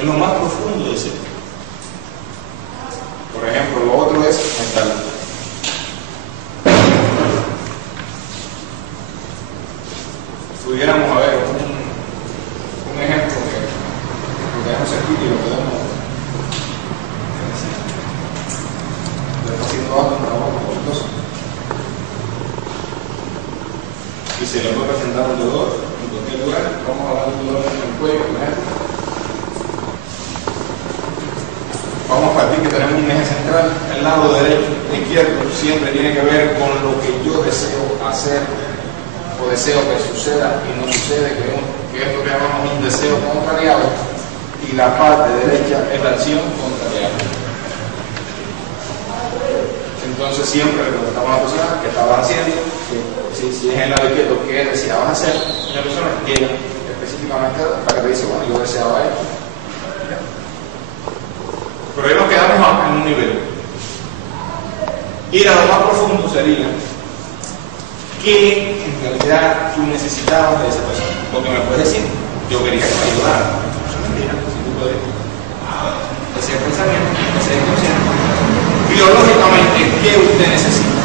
en lo más profundo de ser. Por ejemplo, lo otro es mental. Pudiéramos a ver un ejemplo que lo tenemos aquí y lo podemos haciendo algo para abajo con dos. Y se le puede presentar un dolor en cualquier lugar. Vamos a hablar de un dolor en el cuello, por ejemplo. Vamos a partir que tenemos un eje central. El lado derecho e izquierdo siempre tiene que ver con lo que yo deseo hacer o deseo que suceda y no sucede, que es lo que llamamos un deseo contrariado, y la parte derecha es la acción contrariada. Entonces siempre le preguntamos a la persona qué estaba haciendo, que si es el lado izquierdo, qué deseabas hacer, y la persona llega específicamente para que dice, bueno, yo deseaba esto. Pero ahí nos quedamos en un nivel. Ir a lo más profundo sería que en realidad tú necesitabas de esa persona. Porque me puedes decir, yo quería que me ayudara. Eso es mentira, si tú puedes. Ese es el pensamiento, ese es el consciente. Biológicamente, ¿qué usted necesita?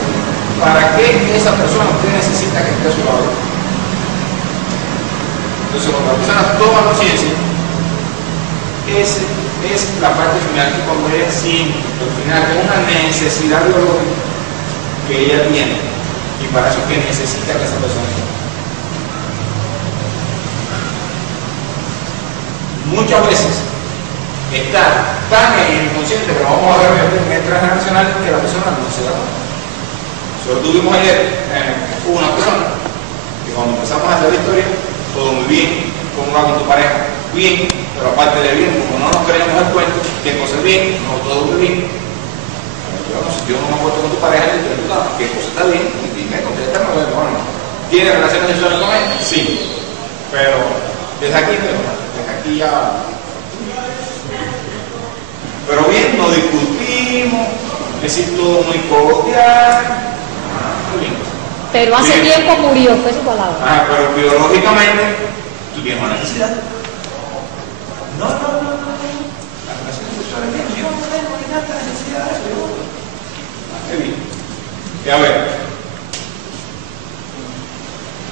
¿Para qué esa persona usted necesita que esté a su lado? Entonces, cuando la persona toma conciencia, esa es la parte final que cuando ella siente, al final, es una necesidad biológica que ella tiene. Y para eso que necesita que esa persona esté. Muchas veces está tan en el inconsciente, pero vamos a ver en el transgeneracional, que la persona no se da cuenta. Nosotros tuvimos ayer una persona que cuando empezamos a hacer la historia, todo muy bien, cómo va con tu pareja, bien, pero aparte de bien, como no nos queremos dar cuenta, qué cosa es bien, no todo muy bien. Si yo no me acuerdo con tu pareja, y te pregunto, ¿qué cosa está bien? Y dime, contéstame, bueno, ¿tiene relaciones sexuales con él? Sí, pero desde aquí ya. Pero bien, no discutimos, es decir, todo muy cordial. Muy bien. Pero hace tiempo murió, fue su palabra. Pero biológicamente, tú tienes una necesidad. No. Las relaciones sexuales bien, yo no tengo ni tanta necesidad de eso. Bien. Y a ver.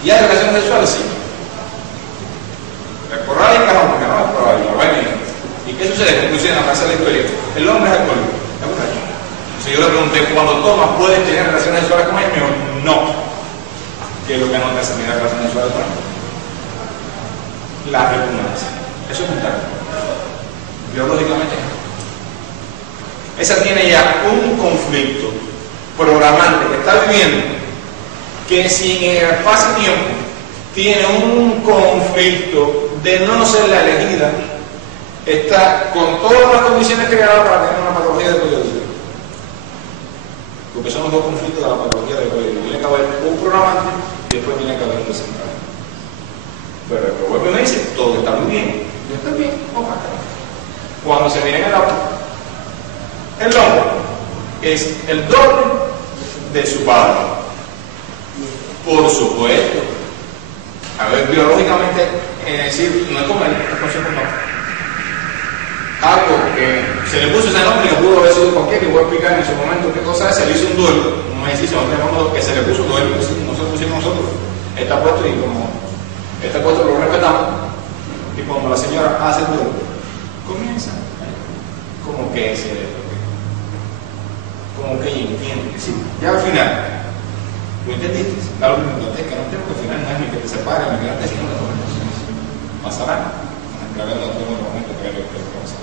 ¿Y hay relaciones sexuales? Sí. Esporádicas o porque no esporádicas. Bueno, ¿y qué sucede? Conclusión, a pasar la historia. El hombre es alcohólico. Es borracho. Si yo le pregunté, cuando tomas, ¿puedes tener relaciones sexuales con él? Me dijo, no. ¿Qué es lo que no te hace tener relaciones sexuales con él? La repugnancia. Eso es mental. Biológicamente. Esa tiene ya un conflicto programante que está viviendo, que si en el espacio y tiempo tiene un conflicto de no ser la elegida, está con todas las condiciones creadas para tener una patología de cuello de útero. Porque son los dos conflictos de la patología del cuello de útero. Tiene que haber un programante y después tiene que haber un desencadenante. Pero el problema me dice, todo está muy bien, yo estoy bien, cuando se viene en el auto, el hombre es el doble de su padre. Por supuesto. A ver, biológicamente, es decir, no es como el concepto no. Algo que se le puso ese nombre y pudo haber sido cualquiera, que voy a explicar en su momento qué cosa es, se le hizo un duelo, un ejercicio que se le puso un duelo, no se lo pusimos nosotros, está puesto y como está puesto lo respetamos, y cuando la señora hace el duelo, comienza como que ella entiende que sí, ya al final, ¿lo entendiste? Claro, lo importante es que no tengo que al final no es ni que te separe, ni que no te sino que no pasará. Claro, no tengo el momento que creo que pasa.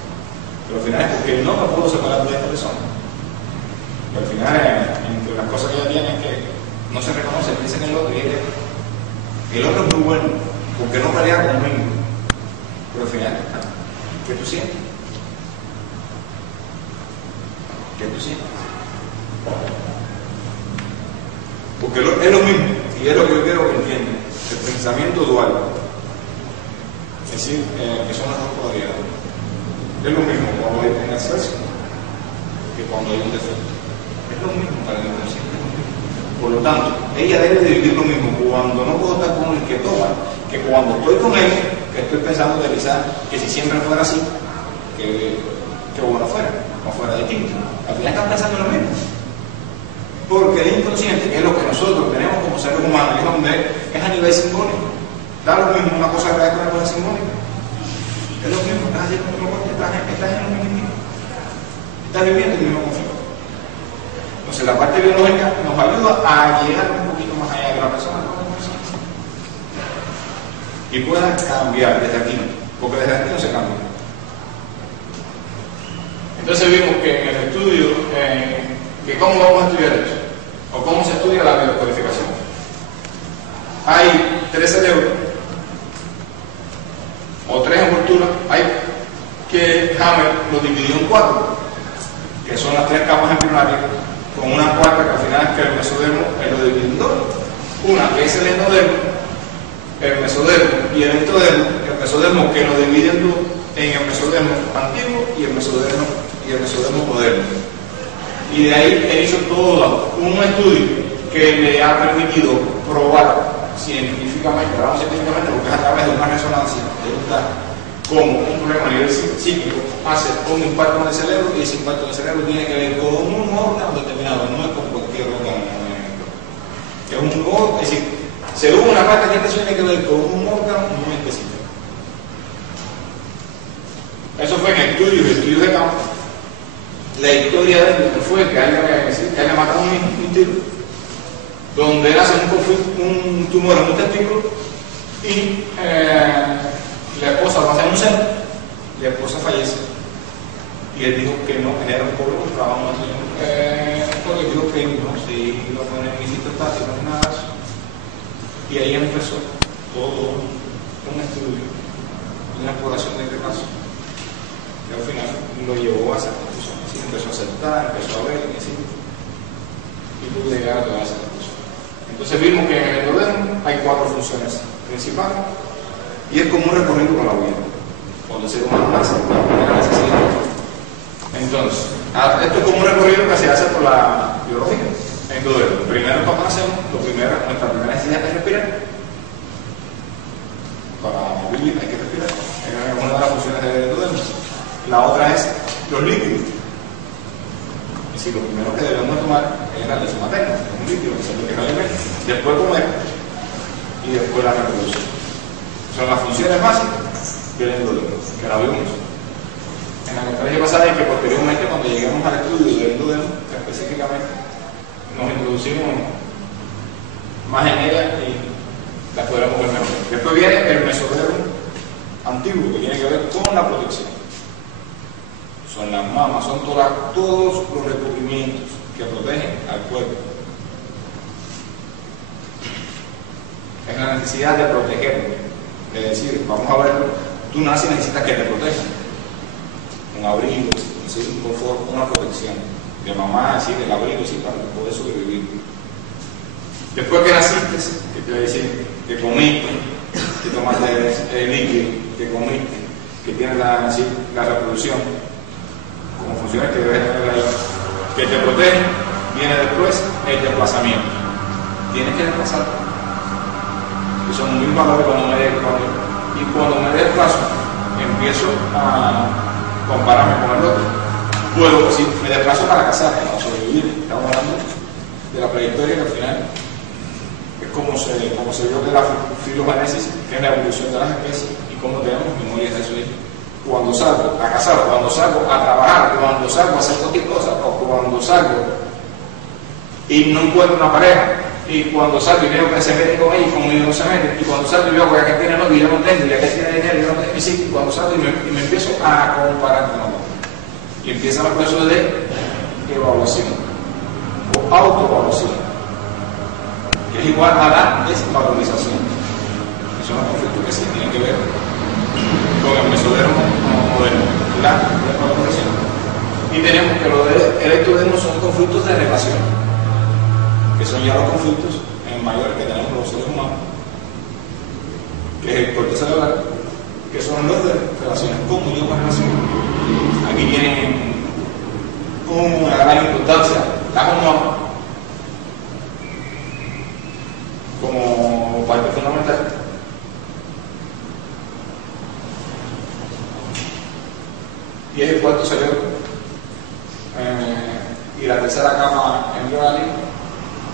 Pero al final es porque no me puedo separar de esta persona. Pero al final, entre las cosas que ella tiene es que no se reconoce, piensa en el otro y el otro es muy bueno, porque no pelea conmigo. Pero al final, ¿qué tú sientes? ¿Qué tú sientes? Porque es lo mismo, y es lo que yo quiero que entiendan, el pensamiento dual, es decir, que son las dos polaridades. Es lo mismo cuando hay un exceso que cuando hay un defecto. Es lo mismo para el inconsciente. Por lo tanto, ella debe de vivir lo mismo cuando no puedo estar con el que toma, que cuando estoy con él, que estoy pensando que quizás, que si siempre fuera así, que bueno fuera, o fuera distinto. Al final están pensando en lo mismo. Porque el inconsciente, que es lo que nosotros tenemos como seres humanos, es a nivel simbólico. Da lo mismo una cosa real que una cosa simbólica. Es lo mismo, estás haciendo lo mismo, estás en lo mismo. Estás viviendo el mismo conflicto. Entonces la parte biológica nos ayuda a llegar un poquito más allá de la persona y pueda cambiar desde aquí, porque desde aquí no se cambia. Entonces vimos que en el estudio, que cómo vamos a estudiar eso, o cómo se estudia la biodescodificación. Hay 3 cerebros, o 3 envolturas, hay que Hammer lo dividió en 4, que son las 3 capas embrionarias, con una cuarta que al final es que el mesodermo lo divide en 2. Una que es el endodermo, el mesodermo y el mesodermo que lo divide en 2 en el mesodermo antiguo y el mesodermo moderno. Y de ahí él hizo todo un estudio que le ha permitido probar científicamente, porque es a través de una resonancia, como un problema a nivel psíquico hace un impacto en el cerebro, y ese impacto en el cerebro tiene que ver con un órgano determinado, no es con cualquier órgano. Es un órgano, es decir, según una parte que tiene que ver con un órgano muy específico. Eso fue en estudios de campo. La historia de él fue que a él le mataron un tiro, donde él hace un tumor en un testículo y la esposa lo hace en un seno, la esposa fallece y él dijo que no, que era un pobre trabajo más porque dijo que no, si lo ponen en sitio estático, no es nada de eso. Y ahí empezó todo un estudio, una exploración de este caso, y al final lo llevó a esa conclusión. Así empezó a aceptar, empezó a ver y así, y pudo llegar a toda esa conclusión. Entonces vimos que en el endodermo hay 4 funciones principales y es como un recorrido por la vida. Cuando el ser humano nace, la primera necesidad. Entonces, esto es como un recorrido que se hace por la biología. Entonces, primero cuando nacemos, nuestra primera necesidad es respirar. Para vivir hay que respirar. Es una de las funciones del endodermo. La otra es los líquidos. Es decir, lo primero que debemos tomar es la leche materna, un líquido que se lo que no alimenta. Después comer y después la reproducción. Son las funciones básicas del endodermo, que la vimos en la conferencia pasada, y que posteriormente, cuando lleguemos al estudio del endodermo, específicamente, nos introducimos más en ella y la podremos ver mejor. Después viene el mesodermo antiguo, que tiene que ver con la protección. Son las mamas, son todos los recubrimientos que protegen al cuerpo. Es la necesidad de protegerlo. Es decir, vamos a ver, tú naces y necesitas que te protejan. Un abrigo, un confort, una protección. De mamá, sí, del abrigo, sí, para poder sobrevivir. Después que naciste, que te voy a decir, que comiste, que tomaste el líquido, que comiste, que tienes la reproducción, como funciones que debes tener ahí, que te protegen, viene después el desplazamiento. Tienes que desplazarte. Que son muy valores cuando me desplazo, empiezo a compararme con el otro. Puedo, si me desplazo para cazar, para sobrevivir. Estamos hablando de la trayectoria que al final es como se vio que la filogénesis, que es la evolución de las especies, y cómo tenemos memorias de eso. Cuando salgo a cazar, cuando salgo a trabajar, cuando salgo a hacer cualquier cosa, o cuando salgo y no encuentro una pareja, y cuando salgo y veo que se meten con ella y conmigo no se meten, y cuando salgo y veo que aquel tiene novio y yo no tengo, y aquel tiene dinero y yo no tengo, y sí, cuando salgo y me empiezo a comparar con otro. Y empieza el proceso de evaluación o autoevaluación, que es igual a la desvalorización. Y son los conflictos que sí tienen que ver con el mesodermo moderno, la desvalorización. Y tenemos que lo del ectodermo son conflictos de relación, que son ya los conflictos mayores que tenemos los seres humanos, que es el corte cerebral, que son los de relaciones con yo con relación. Aquí tienen una gran importancia las hormonas como parte fundamental. y es el cuarto cerebro y la tercera capa embrional,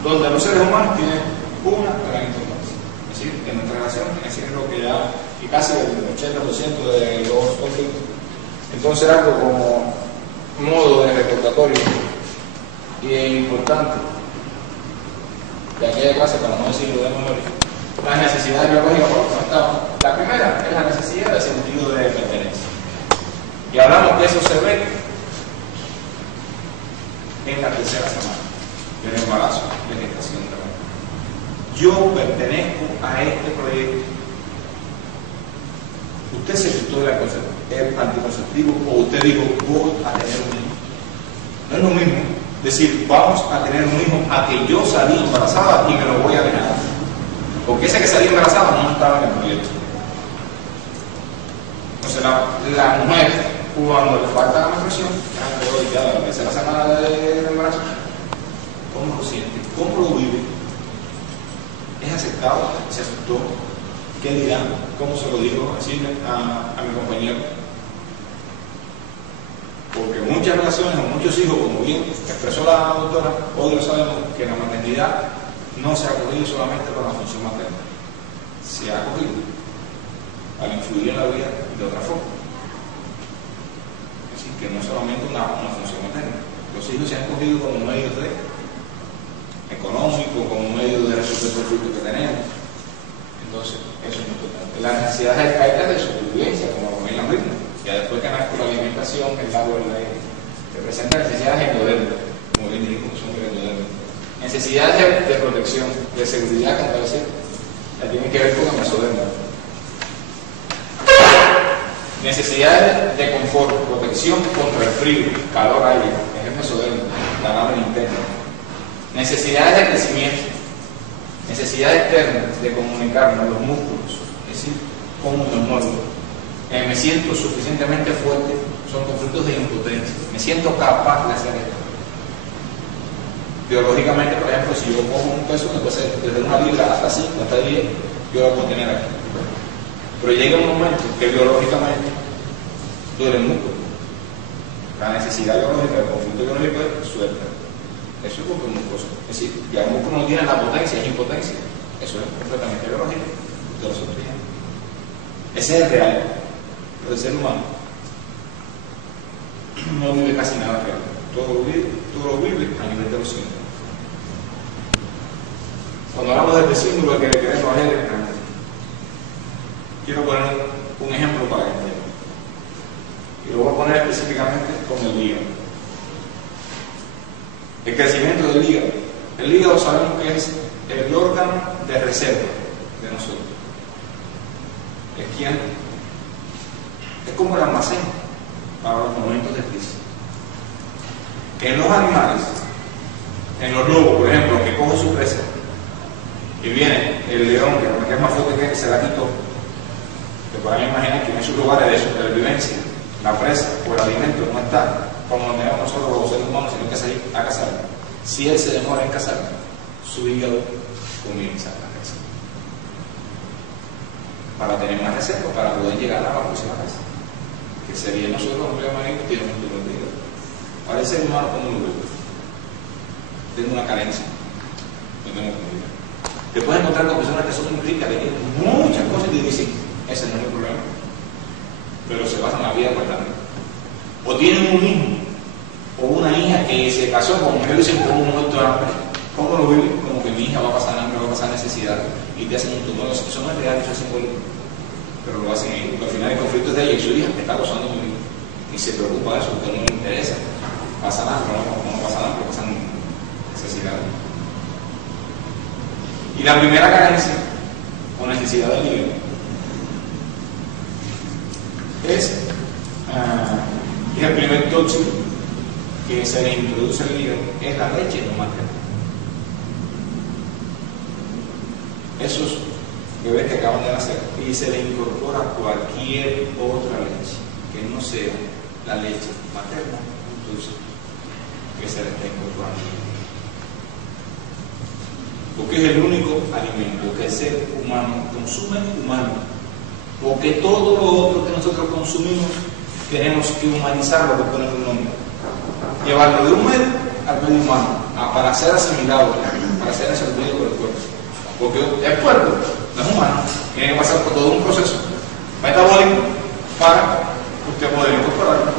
donde los seres humanos tienen una gran importancia. Es decir, en nuestra relación, es decir, lo que ya, y casi el 80% de los conflictos. Entonces, algo como modo de recordatorio y es importante de aquella clase, para no decirlo de memoria, las necesidades biológicas por las que estaban. La primera es la necesidad de sentido de pertenencia. Y hablamos que eso se ve en la tercera semana del embarazo, de gestación también. Yo pertenezco a este proyecto. Usted se gustó de la cosa, el anticonceptivo, o usted dijo, voy a tener un hijo. No es lo mismo decir, vamos a tener un hijo, a que yo salí embarazada y me lo voy a dejar. Porque ese que salí embarazada no estaba en el proyecto. Entonces la mujer, cuando le falta la menstruación, ya la tercera semana de embarazo, ¿cómo lo siente? ¿Cómo lo vive? ¿Es aceptado? ¿Se aceptó? ¿Qué dirán? ¿Cómo se lo digo a mi compañero? Porque muchas relaciones o muchos hijos, como bien expresó la doctora, hoy lo sabemos, que la maternidad no se ha cogido solamente con la función materna, se ha cogido al influir en la vida de otra forma. Es decir, que no es solamente una función materna. Los hijos se han cogido como medios de económico, como medio de resolver el conflicto que tenemos. Entonces, eso es muy importante. Las necesidades arcaicas de supervivencia, como en la ritmo. Ya después que nazca la alimentación, el agua, el aire, representa necesidades endodermas, como bien dijimos, son endodermas. Necesidades de protección, de seguridad, como decir, la tienen que ver con el mesoderma. Necesidades de confort, protección contra el frío, calor, aire, es el mesoderma, la nave interna. Necesidades de crecimiento, necesidades externas de comunicarnos, los músculos, es decir, cómo me muevo. Me siento suficientemente fuerte, son conflictos de impotencia, me siento capaz de hacer esto. Biológicamente, por ejemplo, si yo cojo un peso, me puede ser desde 1 libra hasta 5, hasta 10, yo lo puedo tener aquí. Pero llega un momento que biológicamente duele el músculo. La necesidad biológica, el conflicto biológico es suelta. Eso es porque es muy cosa. Es decir, ya el músculo no tiene la potencia, es impotencia. Eso es completamente biológico. Usted lo sostiene. Ese es el real. Pero el ser humano no vive casi nada real. Todo lo vive a nivel de los símbolos. Cuando hablamos del símbolo que queremos hacer, quiero poner un ejemplo para que entiendan. Y lo voy a poner específicamente con el hígado. El crecimiento del hígado. El hígado sabemos que es el órgano de reserva de nosotros. Es como el almacén para los momentos de crisis. En los animales, en los lobos, por ejemplo, que coge su presa y viene el león, que es más fuerte que se la quitó, que pueden imaginar que en esos lugares de supervivencia la presa o el alimento no está como lo tenemos nosotros los seres humanos, sino que salir a cazar. Si él se demora en cazar, su hígado comienza a crecer para tener más reserva, para poder llegar a la próxima vez, que sería nosotros los marinos que tienen un turno de hígado. Para el ser humano, ¿cómo lo veo? Tengo una carencia, no tengo comida. Te puedes encontrar con personas que son muy ricas, que tienen muchas cosas y te dicen, ese no es el problema, pero se basan en la vida guardando. O tienen un hijo o una hija que se casó con mujer y se como un muerto de hambre. ¿Cómo lo viven? Como que mi hija va a pasar hambre, va a pasar necesidad, y te hacen un tumor. Eso no es real, eso es simbólico, pero lo hacen ellos. Al final el conflicto es de ella y su hija que está gozando muy bien y se preocupa de eso porque no le interesa. Pasan hambre, no pasan hambre, pasan necesidad. Y la primera carencia o necesidad del hígado es el primer tóxico que se le introduce al hígado, es la leche no materna. Esos bebés que acaban de nacer, y se le incorpora cualquier otra leche que no sea la leche materna, entonces que se le está incorporando. Porque es el único alimento que el ser humano consume humano. Porque todo lo otro que nosotros consumimos tenemos que humanizarlo, que poner un nombre. Llevarlo de un medio al medio humano, para ser asimilado, para ser absorbido por el cuerpo. Porque el cuerpo no es humano, tiene que pasar por todo un proceso metabólico para usted poder incorporarlo.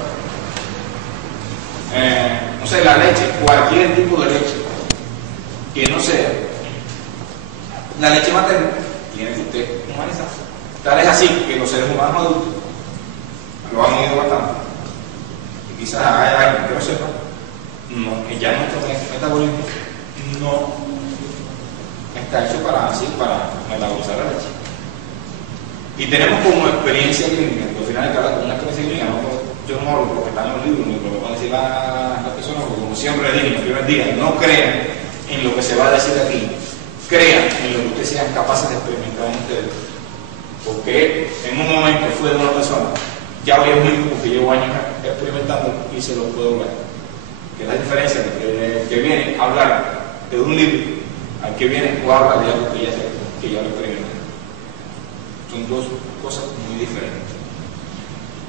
No sé, la leche, cualquier tipo de leche que no sea la leche materna, tiene que usted humanizarse. Tal es así que los seres humanos adultos lo han ido bastante. Y quizás haya alguien que no sepa, no, que ya nuestro metabolismo no está hecho para metabolizar la leche. Y tenemos como experiencia clínica, al final de cada una experiencia clínica, yo no hablo porque está en los libros, ni lo que van a decir las personas, porque como siempre digo en el primer día, no crean en lo que se va a decir aquí, crean en lo que ustedes sean capaces de experimentar en ustedes. Porque en un momento fue de una persona, ya hoy es único porque llevo años experimentando y se lo puedo ver. Que es la diferencia de que viene a hablar de un libro al que viene o habla de algo que ya lo experimenté. Son dos cosas muy diferentes.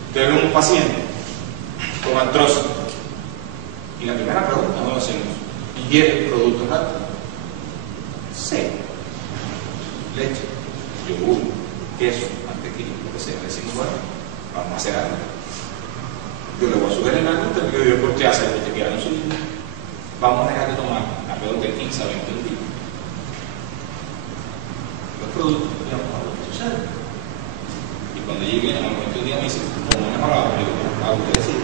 Usted ve un paciente con artrosis y la primera pregunta no lo hacemos: ¿ingiere productos lácteos? Sí. Leche, yogur, queso, mantequilla, lo que sea. Le decimos, bueno, vamos a hacer algo. Yo le voy a sugerir algo, usted me dice, ¿por qué hace lo que usted quiera en su vida? Vamos a dejar de tomar alrededor de 15 a 21 días. Los productos, digamos, a lo que sucede. Y cuando llegue a los 21 días me dice, ¿cómo he mejorado? Yo digo, a usted decir,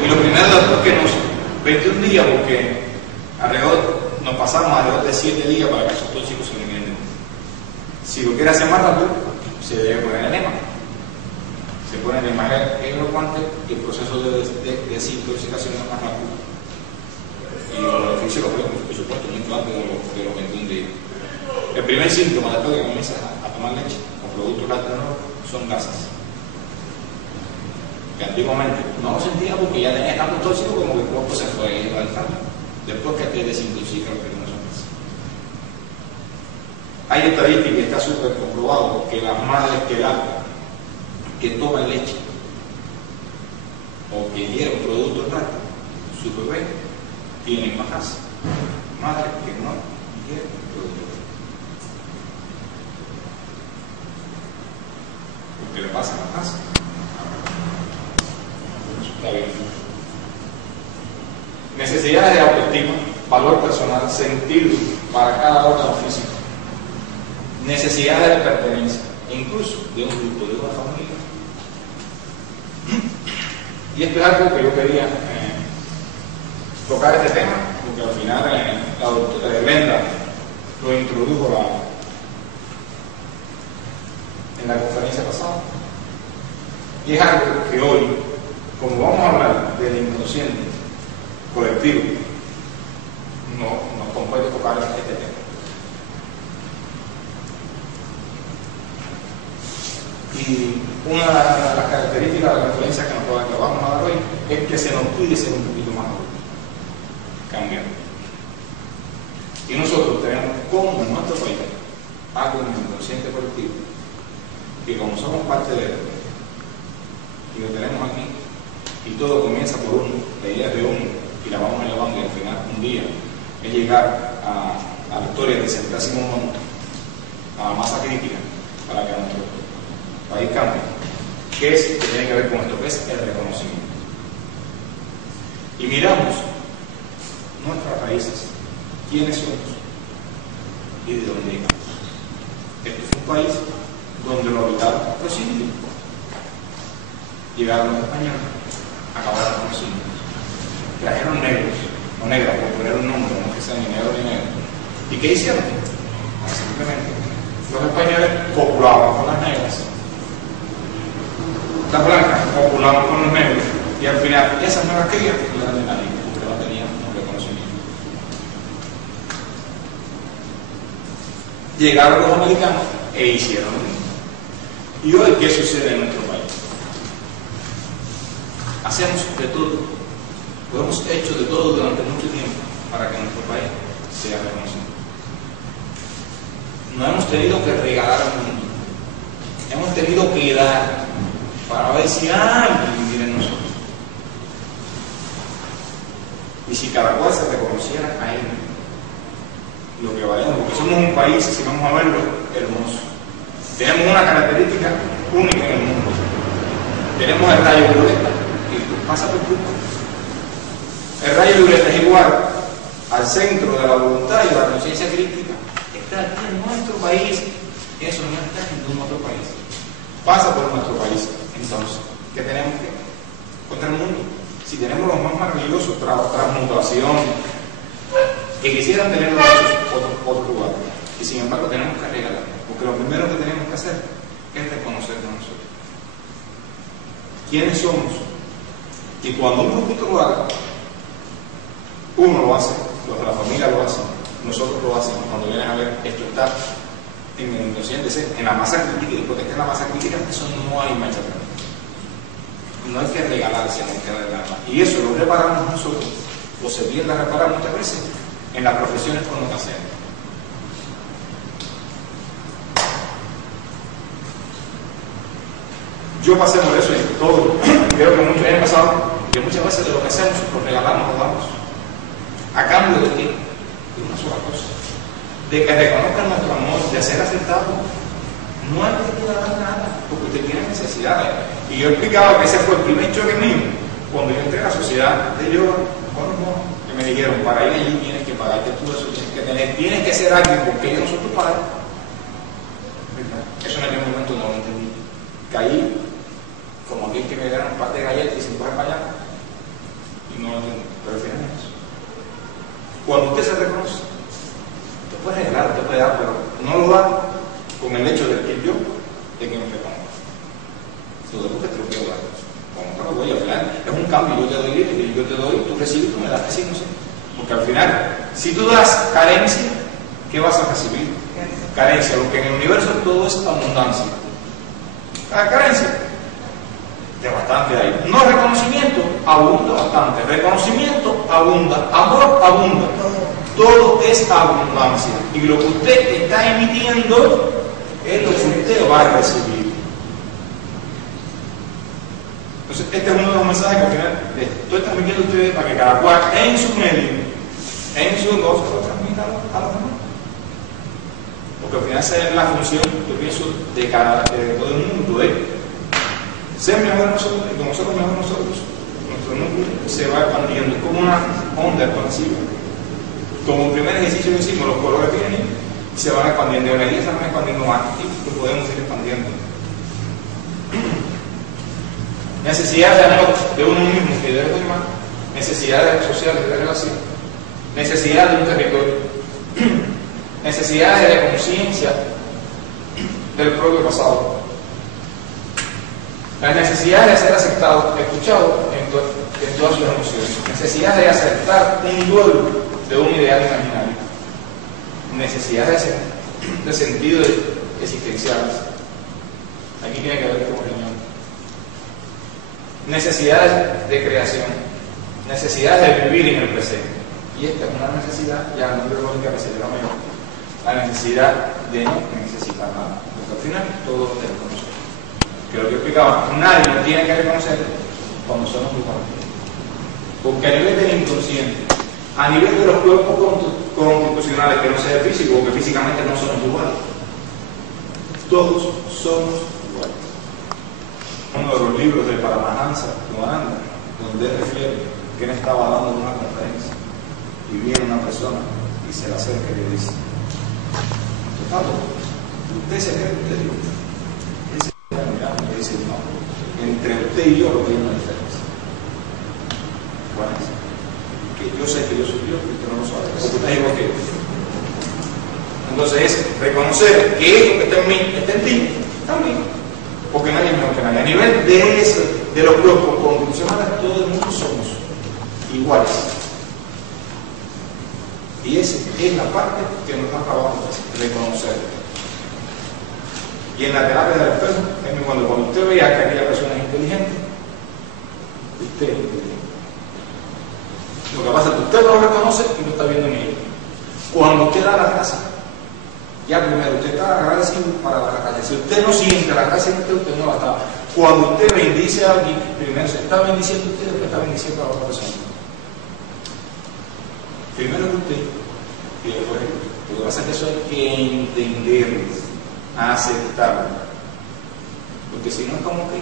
y lo primero es que nos 21 días, porque alrededor nos pasamos alrededor de 7 días para que esos tóxicos se eliminen. Si lo quiere hacer más rápido, se debe poner enema. Se pone enema hidrocuante y el proceso de desintoxicación es más rápido. Y los beneficios los vemos, por supuesto, mucho antes de los 21 días. El primer síntoma después de que comienzas a tomar leche o productos lácteos son gases. Que antiguamente no lo sentía porque ya tenía tanto tóxico como que el cuerpo se fue alzando. Después que te desintoxica lo que no son gases. Hay estadísticas y está súper comprobado que las madres que toman leche o que ingieren productos lácteos, su bebé tienen más gases. Madres que no ingieren productos lácteos. ¿Qué le pasa a la casa? Está bien. Necesidades de autoestima, valor personal, sentido para cada órgano físico. Necesidades de pertenencia, incluso de un grupo, de una familia. Y esto es algo que yo quería tocar este tema, porque al final la doctora Brenda lo introdujo en la conferencia pasada. Y es algo que hoy, como vamos a hablar del inconsciente colectivo, nos compete tocar este tema. Y una de las características de la conferencia que nos vamos a dar hoy es que se nos pide ser un poquito más adultos, cambiar. Y nosotros tenemos como en nuestro país algo en el inconsciente colectivo, que como somos parte de él, y lo tenemos aquí, y todo comienza por uno, la idea es de uno, y la vamos elevando, y al final, un día, es llegar a la historia del centésimo mono, a la masa crítica, para que nuestro país cambie, que es que tiene que ver con esto, que es el reconocimiento. Y miramos nuestras raíces, quiénes somos y de dónde llegamos. Este es un país donde lo habitaron los indios. Llegaron los españoles, acabaron con los indios. Trajeron negros, o negras, por poner un nombre, no que sean ni negros ni negros. ¿Y qué hicieron? Simplemente, los españoles copulaban con las negras, las blancas copulaban con los negros, y al final esas nuevas crías no eran de nadie, porque no tenían un reconocimiento. Llegaron los americanos e hicieron lo mismo. ¿Y hoy qué sucede en nuestro país? Hacemos de todo, lo hemos hecho de todo durante mucho tiempo para que nuestro país sea reconocido. No hemos tenido que regalar al mundo, hemos tenido que dar para ver si alguien vive en nosotros. Y si cada cual se reconociera a él, lo que valemos, porque somos un país, si vamos a verlo, hermoso. Tenemos una característica única en el mundo. Tenemos el rayo violeta, y pasa por culpa. El rayo violeta es igual al centro de la voluntad y de la conciencia crítica. Está aquí en nuestro país, eso no está en ningún otro país. Pasa por nuestro país. Entonces, ¿qué tenemos que hacer contra el mundo? Si tenemos los más maravillosos, transmutación, que quisieran tener los otros lugares, y sin embargo tenemos que regalar, porque lo primero que tenemos que hacer es reconocernos nosotros. ¿Quiénes somos? Y cuando un grupito lo haga, uno lo hace, los de la familia lo hacen, nosotros lo hacemos. Cuando vienen a ver, esto está en el inconsciente, en la masa crítica, y después que está en la masa crítica, eso no hay marcha atrás. No hay que regalarse, no hay que regalar. Y eso lo reparamos nosotros, o se tiende a reparar muchas veces en las profesiones con lo que hacemos. Yo pasé por eso y todo, creo que muchos años pasado, que muchas veces de lo que hacemos lo regalamos, lo damos. ¿A cambio de qué? De una sola cosa. De que reconozcan nuestro amor, de ser aceptado. No hay que dar nada, porque usted tiene necesidades. Y yo explicaba que ese fue el primer choque mío cuando yo entré a la sociedad de yoga, que me dijeron, para ir allí tienes que pagar, que tú eso tienes que tener, tienes que ser alguien, porque ellos no son tus padres. Eso en aquel momento no lo entendí. Caí como aquel que me dieron un par de galletas y se coge para allá, y no lo entendí. Pero al final es eso. Cuando usted se reconoce, usted puede regalar, usted puede dar, pero no lo da con el hecho de que yo, de que me reconozco. Lo demás que te lo quiero dar. Como te lo voy a hablar, es un cambio, yo te doy libre, yo te doy, tú recibes, tú me das, así no sé. Porque al final, si tú das carencia, ¿qué vas a recibir? Carencia, porque en el universo todo es abundancia. Carencia, de bastante ahí. No reconocimiento, abunda bastante. Reconocimiento, abunda. Amor, abunda. Todo es abundancia. Y lo que usted está emitiendo es lo que usted va a recibir. Entonces, este es uno de los mensajes que al final estoy transmitiendo a ustedes para que cada cual en su medio, en su voz, lo transmita a los demás. Porque al final esa es la función, yo pienso, de todo el mundo, es ser mejor nosotros, y como nosotros mejor nosotros, nuestro núcleo se va expandiendo, es como una onda expansiva. Como el primer ejercicio que hicimos, los colores vienen y se van expandiendo, y la energía se van expandiendo más, y lo podemos ir expandiendo. Necesidades de amor de uno mismo y de los demás, necesidades sociales de relación, necesidades de un territorio, necesidades de conciencia del propio pasado, las necesidades de ser aceptado, escuchado en todas sus emociones, necesidades de aceptar un duelo de un ideal imaginario, necesidades de sentido existenciales. Aquí tiene que ver con opinión. Necesidades de creación, necesidades de vivir en el presente. Y esta es una necesidad, ya no creo que se llama mejor, la necesidad de no necesitar nada, porque al final todo lo tenemos nosotros. Que lo que yo explicaba, nadie nos tiene que reconocer cuando somos iguales. Porque a nivel del inconsciente, a nivel de los cuerpos constitucionales, que no sea físico, porque físicamente no somos iguales, todos somos iguales. Uno de los libros de Paramahansa Yogananda, donde él refiere que él estaba dando una conferencia y viene una persona y se le acerca y le dice: ¿usted se cree que usted es Dios? Él se queda mirando y le dice: no, entre usted y yo lo que hay una diferencia. ¿Cuál es? Que yo sé que yo soy Dios y usted no lo sabe, porque usted es igual que yo. Entonces es reconocer que eso que está en mí está en ti, está en mí. Porque nadie es mejor que nadie. A nivel de eso, de los cuerpos constitucionales, todo el mundo somos iguales. Y esa es la parte que nos está trabajando, reconocer. Y en la terapia del espejo, es cuando usted vea que aquella persona es inteligente, usted es inteligente. Lo que pasa es que usted no lo reconoce y lo está viendo en ella. Cuando usted da la gracia, Ya primero, usted está agradecido para la gracia. Si usted no siente la gracia de usted no la está. Cuando usted bendice a alguien, primero se está bendiciendo a usted, después está bendiciendo a la otra persona. Primero que usted, y después lo que pasa es que eso hay que entenderlo, aceptarlo. Porque si no es como que,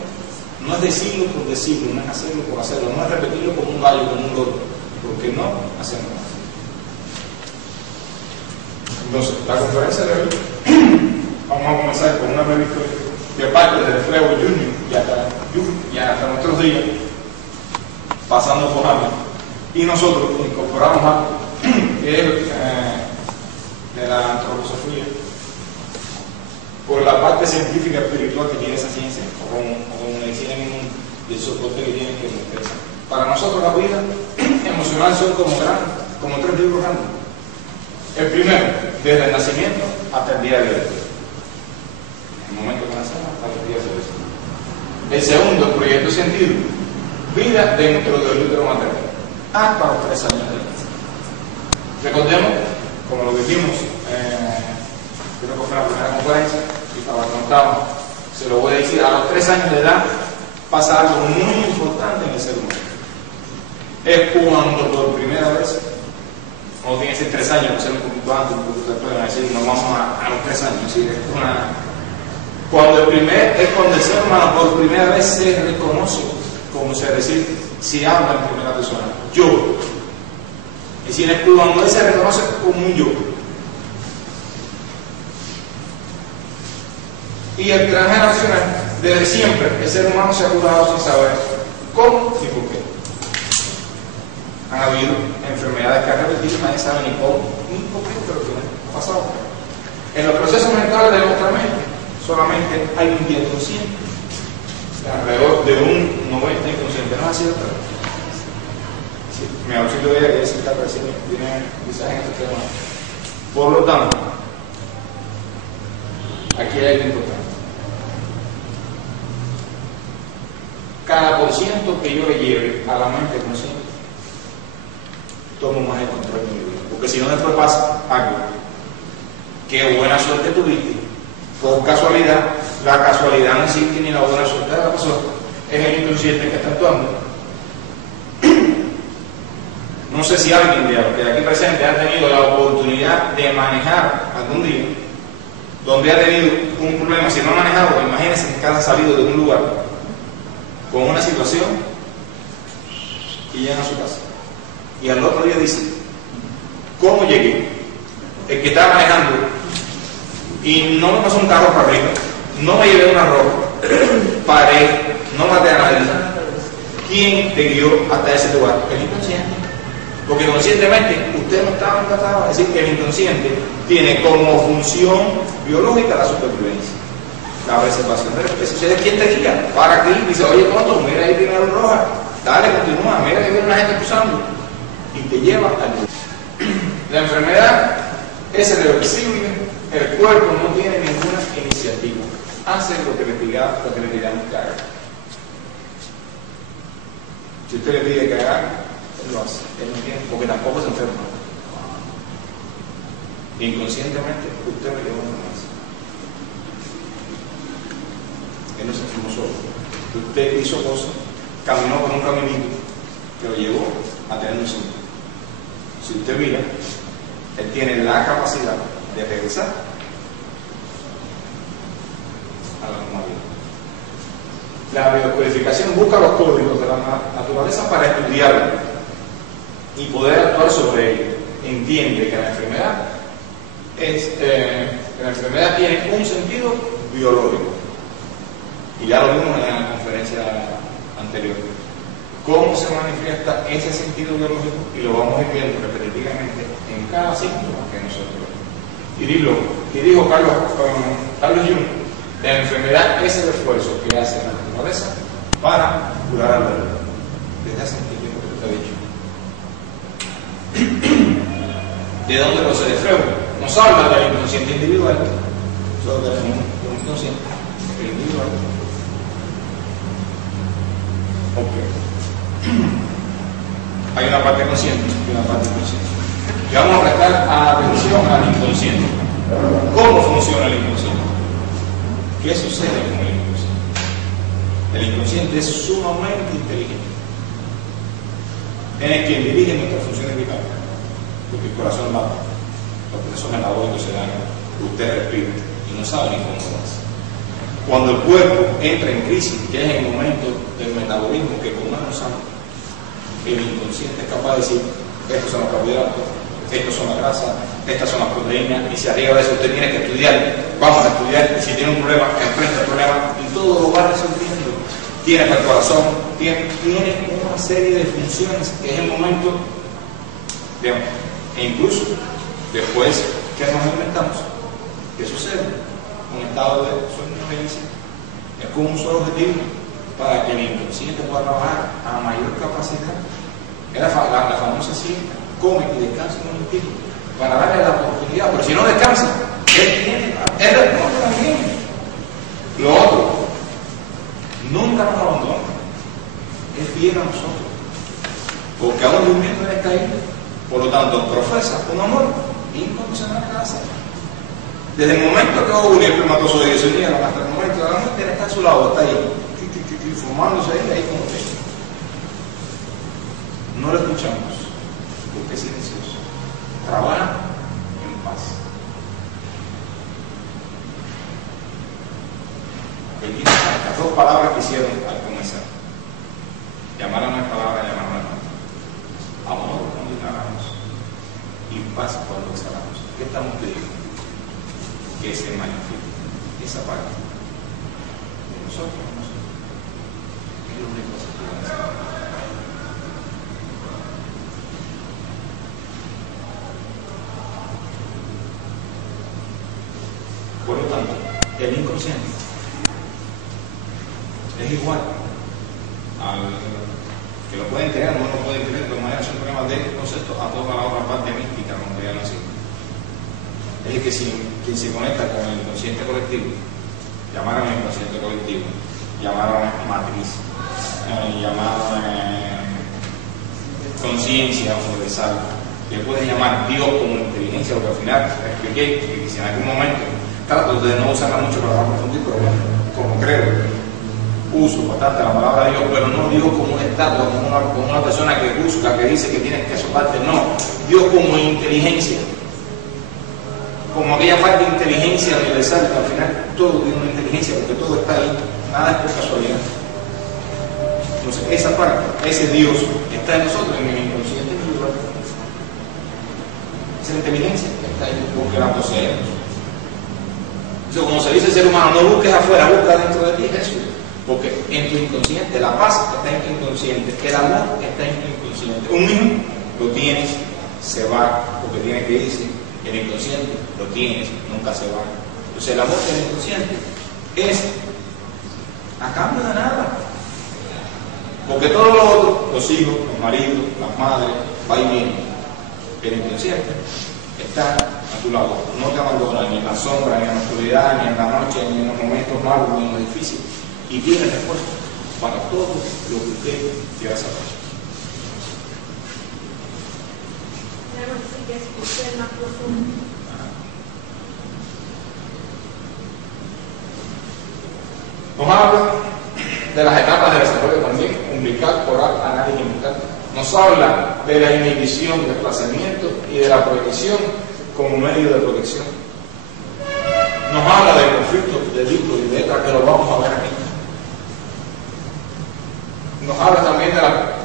no es decirlo por decirlo, no es hacerlo por hacerlo, no es repetirlo como un gallo, como un loro, porque no hacemos nada. Entonces, la conferencia de hoy, vamos a comenzar con una breve historia de parte de Reflejo Junior y hasta nuestros días, pasando por años, y nosotros incorporamos algo que es de la antroposofía, por la parte científica espiritual que tiene esa ciencia, o como medicina mismo, y el soporte que tiene que meterse. Para nosotros la vida emocional son como 3 libros grandes. El primero, desde el nacimiento hasta el día de hoy. El momento que nacemos hasta el día de hoy. El segundo, el proyecto científico, vida dentro del útero materno, hasta los 3 años de edad. Recordemos, como lo dijimos, creo que fue la primera conferencia, y para los que no estaban, se lo voy a decir, a los 3 años de edad pasa algo muy importante en el ser humano. Es cuando por primera vez, no tiene que ser 3 años, puede ser un poquito antes, un poquito después, van a decir, nos vamos a los 3 años. ¿Sí? Cuando el ser humano por primera vez se reconoce, como se decir, si habla en primera persona, yo. Es decir, cuando él se reconoce como un yo. Y el transgeneracional, desde siempre, el ser humano se ha curado sin saber cómo y por qué. Han habido enfermedades que han repetido, nadie sabe ni cómo, ni por qué, pero que ha pasado. En los procesos mentales de nuestra mente, solamente hay un 10%. Alrededor de un 90% inconsciente. No ha sido tal. Sí, mi auxilio de ella que está recién tiene quizás en este tema. Por lo tanto, aquí hay algo importante. Cada por ciento que yo le lleve a la mente consciente, tomo más el control de mi vida. Porque si no, después pasa algo. Qué buena suerte tuviste. Por casualidad, la casualidad no existe ni la buena suerte de la persona. Es el inconsciente que está actuando. No sé si alguien de los que aquí presente ha tenido la oportunidad de manejar algún día, donde ha tenido un problema, si no ha manejado, imagínense que ha salido de un lugar con una situación y llega a su casa. Y al otro día dice, ¿cómo llegué? El que estaba manejando y no me pasó un carro para arriba, no me llevé una ropa, paré, no maté a nadie. ¿Quién te guió hasta ese lugar? El inconsciente. Porque conscientemente usted no estaba tratado de decir que el inconsciente tiene como función biológica la supervivencia, la preservación de la especie. ¿Quién te guía? Para aquí, dice, oye, tonto, mira ahí viene la luz roja, dale, continúa, mira que viene una gente cruzando. Y te lleva al mundo. La enfermedad es irreversible, el cuerpo no tiene ninguna iniciativa, hace lo que le pidamos que haga. Si usted le pide que haga, él lo hace, él no tiene, porque tampoco se enferma. Inconscientemente usted le lleva una más. Él no se enfermó solo. Usted hizo cosas, caminó con un caminito que lo llevó a tener un síntoma. Si usted mira, él tiene la capacidad de regresar a la normalidad. La biodescodificación busca los códigos de la naturaleza para estudiarlo y poder actuar sobre ello. Entiende que la enfermedad tiene un sentido biológico. Y ya lo vimos en la conferencia anterior. ¿Cómo se manifiesta ese sentido biológico? Y lo vamos a ir viendo repetitivamente en cada síntoma que nosotros vemos. Y dijo Carlos Jung, la enfermedad es el esfuerzo que hace la naturaleza para curar al hombre. Desde hace tiempo que te he dicho. ¿De dónde procede Freud? Nos habla del inconsciente individual. Solo tenemos un inconsciente, el individual. Hay una parte consciente y una parte inconsciente. Y vamos a prestar atención al inconsciente. ¿Cómo funciona el inconsciente? ¿Qué sucede con el inconsciente? El inconsciente es sumamente inteligente. Es quien dirige nuestras funciones vitales, porque el corazón late, los procesos metabólicos se dan, usted respira y no sabe ni cómo lo hace. Cuando el cuerpo entra en crisis, que es el momento del metabolismo que como no sabe, el inconsciente es capaz de decir, estos son los carbohidratos, estos son las grasas, estas son las proteínas, y si arriba de eso usted tiene que estudiar, vamos a estudiar, y si tiene un problema, enfrenta el problema, y todo lo va resolviendo. Tiene para el corazón, tiene una serie de funciones, que es el momento, digamos, e incluso después que nos alimentamos, ¿qué sucede? Un estado de sueño feliz, es con un solo objetivo, para que el inconsciente pueda trabajar a mayor capacidad. Es la famosa siesta, come y descansa un momentito, para darle la oportunidad, pero si no descansa, él responde también. Lo otro, nunca nos abandona, es fiel a nosotros, porque aún durmiendo en esta isla, por lo tanto, profesa un amor incondicional a casa. Desde el momento que hubo un espermatozoide se unieron hasta el momento de la muerte, él está a su lado, está ahí, formándose ahí con usted. No lo escuchamos, porque es silencioso. Trabaja en paz. Aquí están las dos palabras que hicieron al comenzar. Llamaron a la palabra, llamaron a la palabra. Amor cuando inhalamos y paz cuando exhalamos. ¿Qué estamos pidiendo? Que se manifieste esa parte de nosotros. Es lo único que se puede hacer. Por lo tanto, el inconsciente es igual al que lo pueden crear, no lo pueden creer, de todas maneras son problemas de concepto a toda la otra parte mística, como querían decir. Es el que quien se conecta con el inconsciente colectivo, llamaron el inconsciente colectivo, llamaron matriz, llamaron conciencia universal, le pueden llamar Dios como inteligencia, lo que al final expliqué, que si en algún momento trato de no usarla mucho para no confundir, pero bueno, como creo, uso bastante la palabra de Dios, pero no Dios como una estatua, como una persona que busca, que dice que tiene que azotarte, no, Dios como inteligencia, como aquella parte de inteligencia universal, que al final todo tiene una inteligencia, porque todo está ahí, nada es por casualidad. Entonces, esa parte, ese Dios, está en nosotros, en el inconsciente individual. Esa inteligencia está ahí, porque la poseemos. Entonces, como se dice el ser humano, no busques afuera, busca dentro de ti Jesús. Porque en tu inconsciente, la paz está en tu inconsciente, el amor está en tu inconsciente. Un hijo lo tienes, se va, porque tiene que irse. El inconsciente lo tienes, nunca se va. Entonces el amor del inconsciente es a cambio de nada. Porque todo lo otro, los hijos, los maridos, las madres, va y viene. El inconsciente está a tu lado, no te abandona ni en la sombra, ni en la oscuridad, ni en la noche, ni en los momentos malos, ni en los difíciles. Y tiene respuesta para todo lo que usted quiera saber. Nos habla de las etapas de desarrollo también, umbilical, oral, anal y genital. Nos habla de la inhibición, desplazamiento y de la prohibición como medio de protección. Nos habla del conflicto de vínculo y letra, que lo vamos a ver aquí. Nos habla también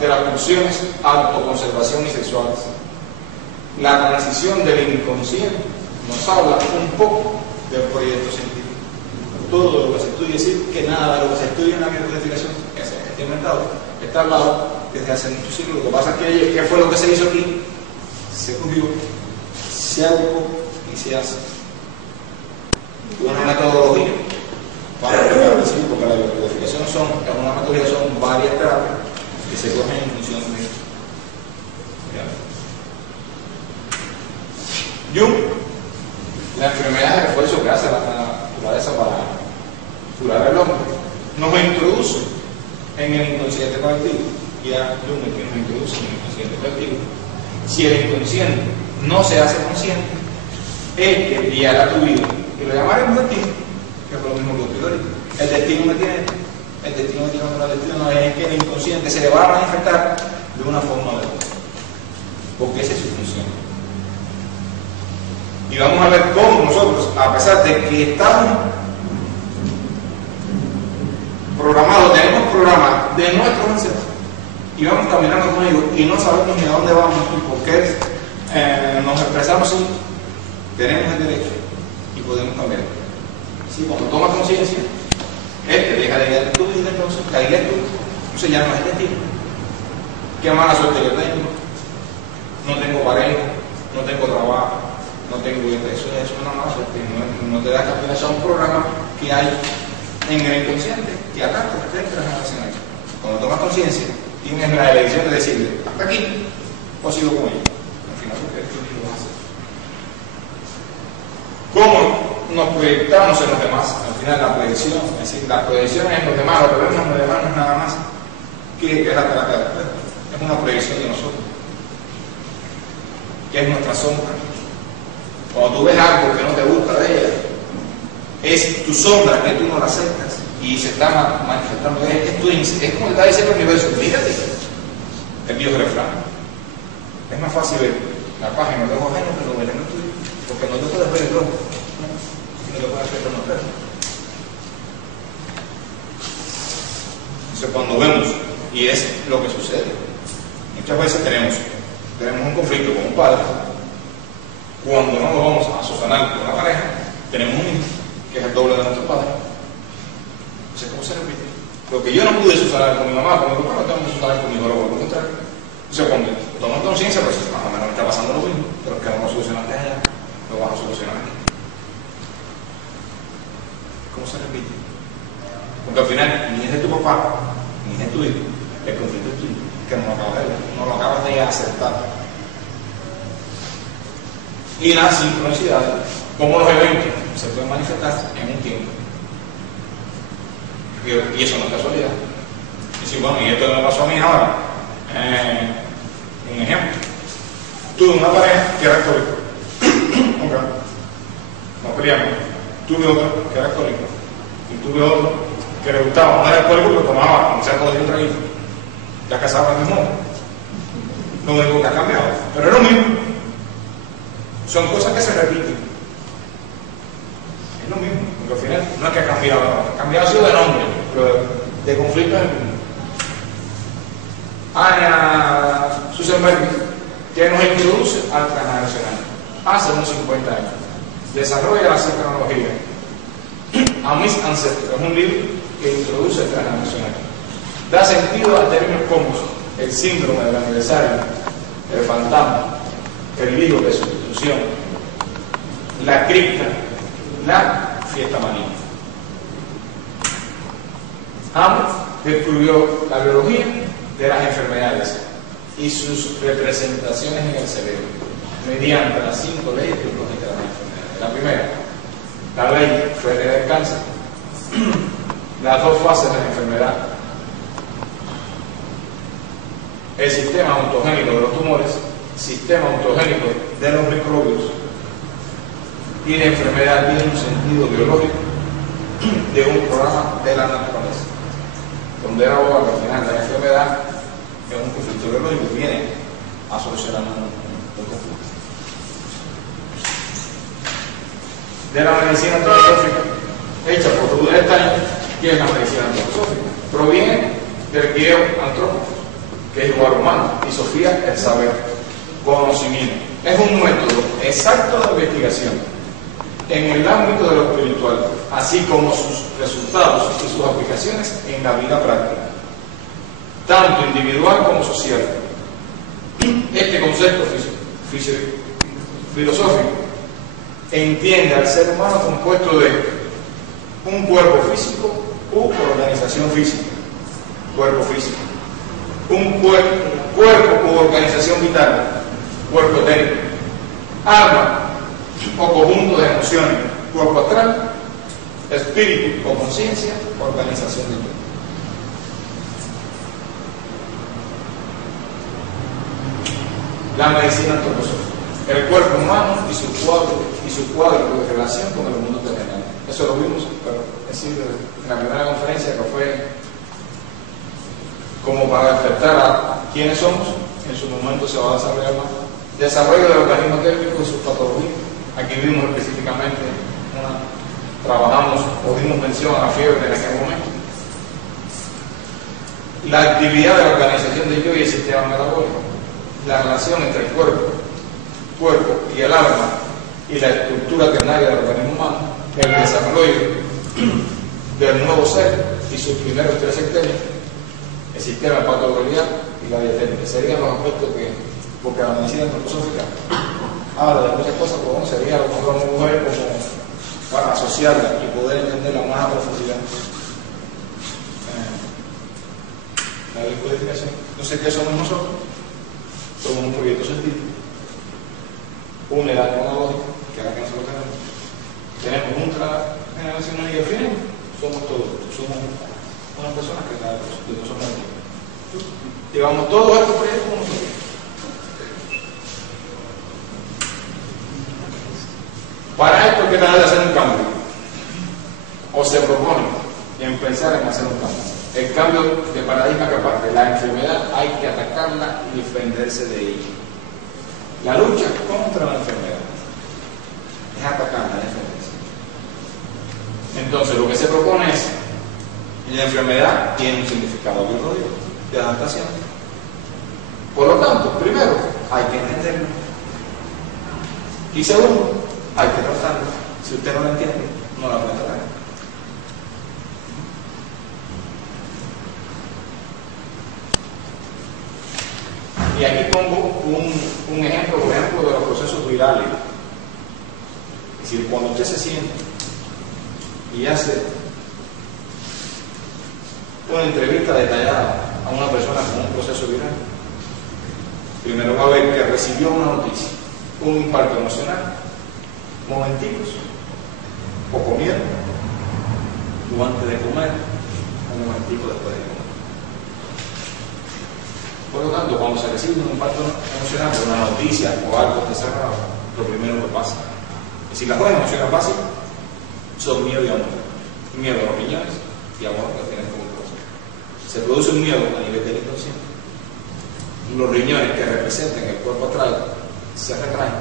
de las pulsiones autoconservación y sexuales. La transición del inconsciente nos habla un poco del proyecto científico. Todo lo que se estudia, decir que nada de lo que se estudia en la biocodificación es inventado, está hablado desde hace muchos siglos. Lo que pasa es que ¿qué fue lo que se hizo aquí? Se cogió, se agrupó y se hace una metodología para aplicar, porque la biocodificación es una metodología, son varias terapias que se cogen en función de esto. Jung, la enfermedad de refuerzo que hace la naturaleza para curar al hombre, nos introduce en el inconsciente colectivo. Ya Jung es que nos introduce en el inconsciente colectivo. Si el inconsciente no se hace consciente, es que guiará tu vida. Y lo llamaremos destino, que es lo mismo que ocurrió ahorita. El destino me tiene esto. El destino me tiene otro. El destino no es que el inconsciente se le va a manifestar de una forma o de otra. Porque esa es su función. Y vamos a ver cómo nosotros, a pesar de que estamos programados, tenemos programas de nuestros ancestros, y vamos caminando con ellos y no sabemos ni a dónde vamos y por qué nos expresamos así, tenemos el derecho y podemos cambiar. Si cuando tomas conciencia, deja de guiar tu vida, entonces la guía tú, entonces ya no es el destino. Qué mala suerte yo tengo, no tengo pareja, no tengo trabajo, no tengo eso es una mala suerte, no te da cambiar, son programas que hay en el inconsciente que arrastra tres generaciones. Cuando tomas conciencia, tienes la elección de decirle, hasta aquí, o sigo con ellos. Al final, porque tú lo vas a hacer. ¿Cómo nos proyectamos en los demás? Al final, la proyección, es decir, la proyección en los demás, lo que vemos en los demás no es nada más que es la terapia del cuerpo. Es una proyección de nosotros, que es nuestra sombra. Cuando tú ves algo que no te gusta de ella, es tu sombra que tú no la aceptas y se está manifestando. Es como te está diciendo el universo, mírate, el Dios refrán. Es más fácil ver la página de los ajenos que lo ven en el tuyo, porque no te puedes ver el rojo, no te puedes ver el rojo. Entonces cuando vemos, y es lo que sucede, muchas veces tenemos un conflicto con un padre, cuando no lo vamos a sosanar con una pareja, tenemos un hijo que es el doble de nuestro padre. Entonces, ¿cómo se repite? Lo que yo no pude susanar con mi mamá, con mi papá, no tengo que susanar con mi hijo, lo contrario. Entonces, cuando tomas conciencia, pues más o menos me está pasando lo mismo, pero es que no lo solucionaste allá, lo vas a solucionar aquí. ¿Cómo se repite? Porque al final, ni es de tu papá, ni es de tu hijo, el conflicto es tuyo, que no lo acabas de aceptar. Y la sincronicidad, como los eventos se pueden manifestar en un tiempo. Y eso no es casualidad. Y si, bueno, y esto me pasó a mí ahora. Un ejemplo. Tuve una pareja que era católica. Okay. No peleamos. Tuve otro que era católico. Y tuve otro que le gustaba. No era alcohólico, pero tomaba, como sea, todo el traguito. Ya casado con el mismo. Lo único que ha cambiado. Pero es lo mismo. Son cosas que se repiten. Es lo mismo, porque al final no es que ha cambiado, ha cambiado ha sido de nombre, pero de conflicto es el mismo. Anya Susenberg, que nos introduce al transnacional hace unos 50 años. Desarrolla la tecnología a mis ancestros. Es un libro que introduce el transnacional. Da sentido a términos como el síndrome del aniversario, el fantasma, el lío de sustitución, la cripta, la fiesta manía. Hammond descubrió la biología de las enfermedades y sus representaciones en el cerebro mediante las 5 leyes biológicas de las enfermedades. La primera, la ley federal del cáncer, las 2 fases de la enfermedad, el sistema ontogénico de los tumores, sistema ontogénico de los microbios, y la enfermedad tiene un sentido biológico de un programa de la naturaleza, donde era obra que al final la enfermedad es un conflicto biológico que viene a solucionar un conflicto. De la medicina antroposófica, hecha por Rudolf Steiner, que es la medicina antroposófica, proviene del griego antropos, que es lugar humano, y Sofía, el saber, conocimiento. Es un método exacto de investigación en el ámbito de lo espiritual, así como sus resultados y sus aplicaciones en la vida práctica, tanto individual como social. Este concepto filosófico entiende al ser humano compuesto de un cuerpo físico u organización física, cuerpo físico, un cuerpo u organización vital, cuerpo etérico, alma o conjunto de emociones, cuerpo astral, espíritu o conciencia, organización del cuerpo. La medicina antroposófica, el cuerpo humano y sus 4 y su cuadro de relación con el mundo terrenal. Eso lo vimos, pero es decir, en la primera conferencia, que fue como para despertar a quiénes somos. En su momento se va a desarrollar más. Desarrollo del organismo térmico y su patología. Aquí vimos específicamente, trabajamos o dimos mención a la fiebre en aquel momento. La actividad de la organización del yo y el sistema metabólico, la relación entre el cuerpo y el alma y la estructura ternaria del organismo humano, el desarrollo del nuevo ser y sus primeros tres sectores, el sistema de patología y la dietética. Serían los aspectos que, porque la medicina antroposófica habla de muchas cosas, pero bueno, sería a lo mejor una mujer como para asociarla y poder entenderla más a profundidad. La decodificación. No sé qué somos nosotros. Somos un proyecto científico. Un edad cronológica, que es la que nosotros tenemos. Tenemos ultra generacional y al final somos todos. Somos unas personas que cada vez somos nosotros. Llevamos todos estos proyectos con nosotros. Para esto hay que tratar de hacer un cambio. O se propone en pensar en hacer un cambio. El cambio de paradigma que parte, la enfermedad hay que atacarla y defenderse de ella. La lucha contra la enfermedad es atacarla, defenderse. Entonces lo que se propone es, la enfermedad tiene un significado biológico de adaptación. Por lo tanto, primero, hay que entenderlo. Y segundo, hay que tratarlo. Si usted no lo entiende, no la puede tratar. Y aquí pongo un ejemplo, por ejemplo, de los procesos virales. Es decir, cuando usted se siente y hace una entrevista detallada a una persona con un proceso viral, primero va a ver que recibió una noticia, un impacto emocional, momenticos, o comiendo, o antes de comer, un momentico después de comer. Por lo tanto, cuando se recibe un impacto emocional por una noticia o algo desagradable, lo primero que pasa. Es decir, las dos emociones básicas son miedo y amor. Miedo a los riñones y amor que tienen como proceso. Se produce un miedo a nivel del inconsciente. Los riñones que representan el cuerpo astral se retraen.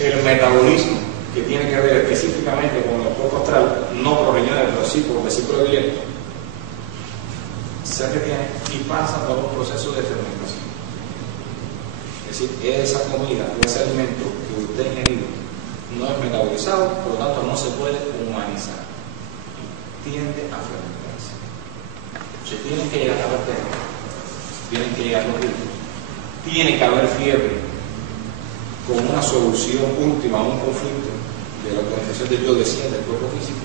El metabolismo que tiene que ver específicamente con el cuerpo astral, no por los riñones, pero sí por el vesículo biliar, se retiene y pasa por un proceso de fermentación. Es decir, esa comida, ese alimento que usted ha ingerido no es metabolizado, por lo tanto no se puede humanizar. Tiende a fermentarse. Se tienen que llegar a bacterias, tienen que llegar los virus, tiene que haber fiebre como una solución última a un conflicto de la organización del yo decía del cuerpo físico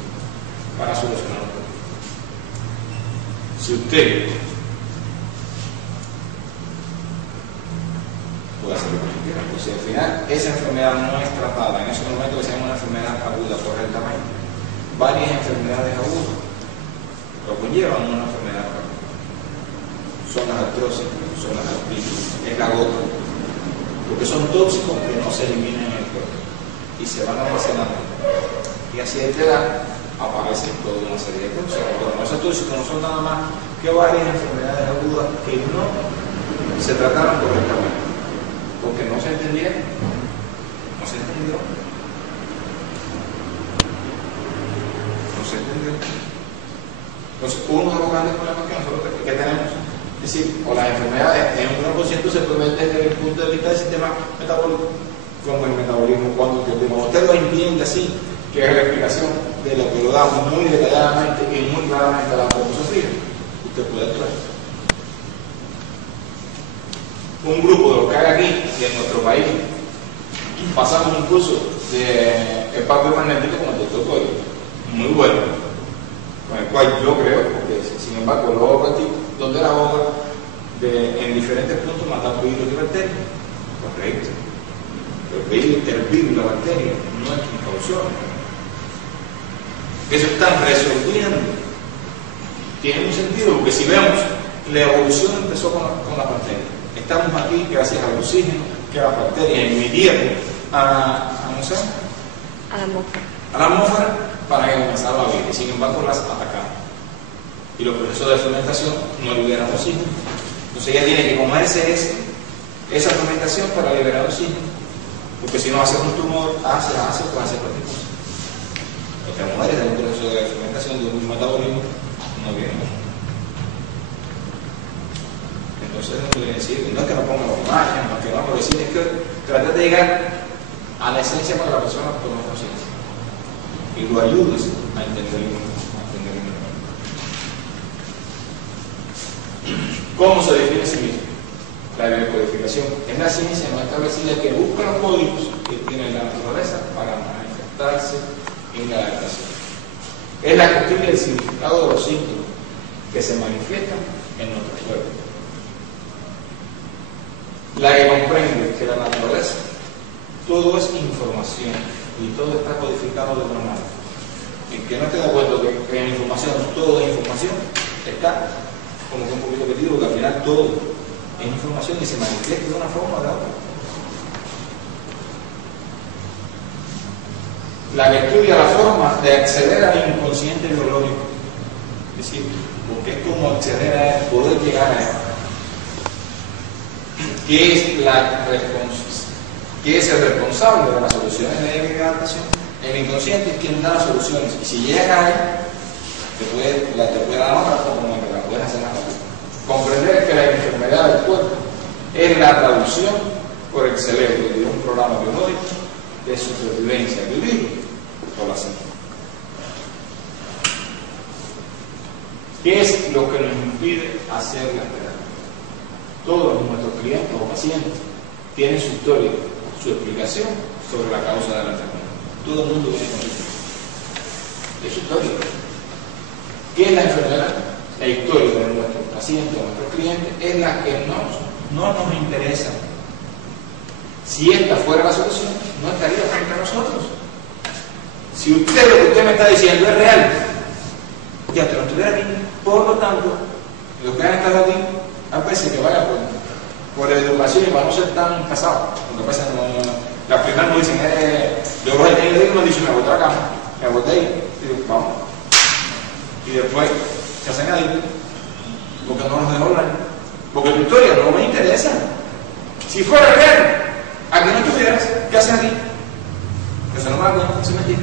para solucionarlo. Si usted puede hacer lo que quiera, pues si al final esa enfermedad no es tratada en ese momento que se llama una enfermedad aguda correctamente, varias enfermedades agudas lo conllevan una enfermedad aguda. Son las artrosis, son las artritis, es la gota, porque son tóxicos que no se eliminan en el cuerpo y se van almacenando. Y así a esta edad aparecen toda una serie de cosas. Pero esos tóxicos no son nada más que varias enfermedades agudas que no se trataron correctamente, porque no se entendieron, no se entendió. Entonces, uno de los grandes problemas que nosotros tenemos, es decir, o las enfermedades en un 1% se pueden ver desde el punto de vista del sistema metabólico, como el metabolismo, cuando usted lo entiende así, que es la explicación de lo que lo da muy detalladamente y muy claramente a la antroposofía, usted puede actuar. Un grupo de los que hay aquí y en nuestro país pasamos un curso de espacio magnético con el doctor Coelho, muy bueno, con el cual yo creo, porque sin embargo lo practico, donde la obra en diferentes puntos matar virus y bacterias, correcto. El virus y la bacteria no es quien causó. Eso están resolviendo. Tiene un sentido, porque si vemos, la evolución empezó con la bacteria. Estamos aquí gracias al oxígeno que las bacterias emitieron a no sé, A la atmósfera. A la atmósfera para que comenzara la vida, y sin embargo las atacaban. Y los procesos de fermentación no liberan oxígeno. Entonces ella tiene que comerse esa fermentación para liberar oxígeno, porque si no hace un tumor, hace cualquier cosa. Porque las mujeres de un proceso de fermentación, de un metabolismo, no vienen. Entonces no quiere decir, no es que no ponga los imágenes, no es que no, pero decir es que trata de llegar a la esencia para que la persona tome conciencia y lo ayudes a entenderlo. ¿Cómo se define sí mismo? La biocodificación es la ciencia no establecida que busca los códigos que tiene la naturaleza para manifestarse en la adaptación. Es la que estudia el significado de los síntomas que se manifiestan en nuestro cuerpo. La que comprende que la naturaleza todo es información y todo está codificado de una manera. El que no esté de acuerdo que en información todo es información, está como que un poquito metido, porque al final todo es información y se manifiesta de una forma o de otra. La que estudia la forma de acceder al inconsciente biológico, es decir, porque es como acceder a él, poder llegar a él. ¿Qué es el responsable de las soluciones de adaptación? El inconsciente es quien da las soluciones, y si llega ahí, te puede dar otra forma que la puedes hacer más rápido. Comprender que la enfermedad del cuerpo es la traducción por el cerebro de un programa biológico de supervivencia, vivir por la salud. ¿Qué es lo que nos impide hacer la terapia? Todos nuestros clientes o pacientes tienen su historia, su explicación sobre la causa de la enfermedad. Todo el mundo viene con eso. Es su historia. ¿Qué es la enfermedad? La historia de nuestros pacientes, de nuestros clientes, es la que no nos interesa. Si esta fuera la solución, no estaría frente a nosotros. Si lo que usted me está diciendo es real, ya te lo estuviera aquí. Por lo tanto, los que han estado aquí, a veces que vaya por educación y para no ser tan casados. Lo que pasa es que las primeras nos dicen, yo los he tenido y nos dicen, me voy a la cama, me voy de ahí, y digo, vamos. Y después se hacen ahí, porque no nos dejan hablar, porque tu historia no me interesa. Si fuera real, aquí no estuvieras, ¿qué hacen aquí? Eso no me da cuenta, eso es mentira.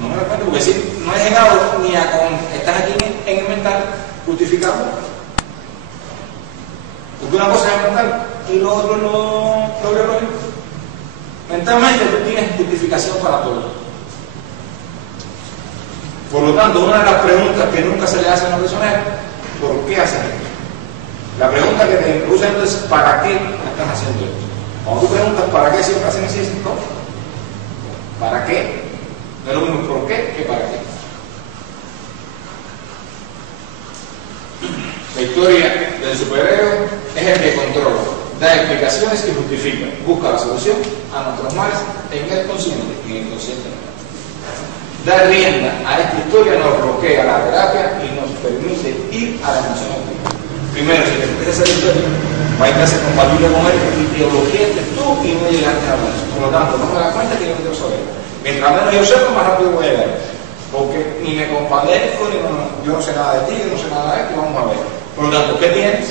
No me da cuenta, porque si no he llegado ni a estás aquí en el mental justificado. Porque una cosa es mental y lo otro lo biológico. Mentalmente tú tienes justificación para todo. Por lo tanto, una de las preguntas que nunca se le hace a una persona es ¿por qué hacen esto? La pregunta que te introduce es ¿para qué estás haciendo esto? Cuando tú preguntas ¿para qué siempre hacen así? ¿No? ¿Para qué? No es lo mismo ¿por qué que para qué? La historia del superhéroe es el que controla, da explicaciones y justifica, busca la solución a nuestros males en el consciente y en el inconsciente. Dar rienda a esta historia nos bloquea la terapia y nos permite ir a la emoción activa. Primero, si te interesa esa historia, va a ser compatible con él y te bloqueaste tú y no llegaste a eso. Por lo tanto, no me das cuenta que yo no quiero saber. Mientras menos yo sepa, más rápido voy a llegar. Porque ni me compadezco, ni yo no sé nada de ti, yo no sé nada de esto, vamos a ver. Por lo tanto, ¿qué tienes?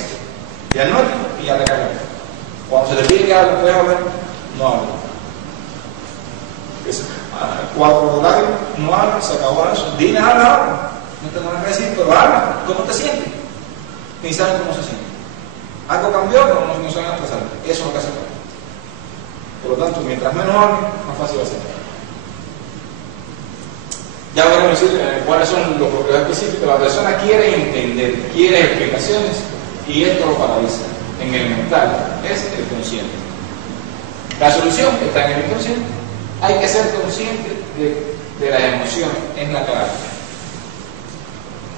Diagnóstico y ya te cagas. Cuando se te pide que algo puedes hablar, no hablo. 4 horarios, no habla, se acabó eso. Dile, habla ahora. No te van a decir, pero habla. ¿Cómo te sientes? Ni saben cómo se siente. Algo cambió, pero no saben expresar. Eso es lo que hace falta. Por lo tanto, mientras menos hable, más fácil va a ser. Ya voy a decir cuáles son los propiedades específicos. La persona quiere entender, quiere explicaciones y esto lo paraliza. En el mental es el consciente. La solución está en el inconsciente. Hay que ser consciente de las emociones en la terapia.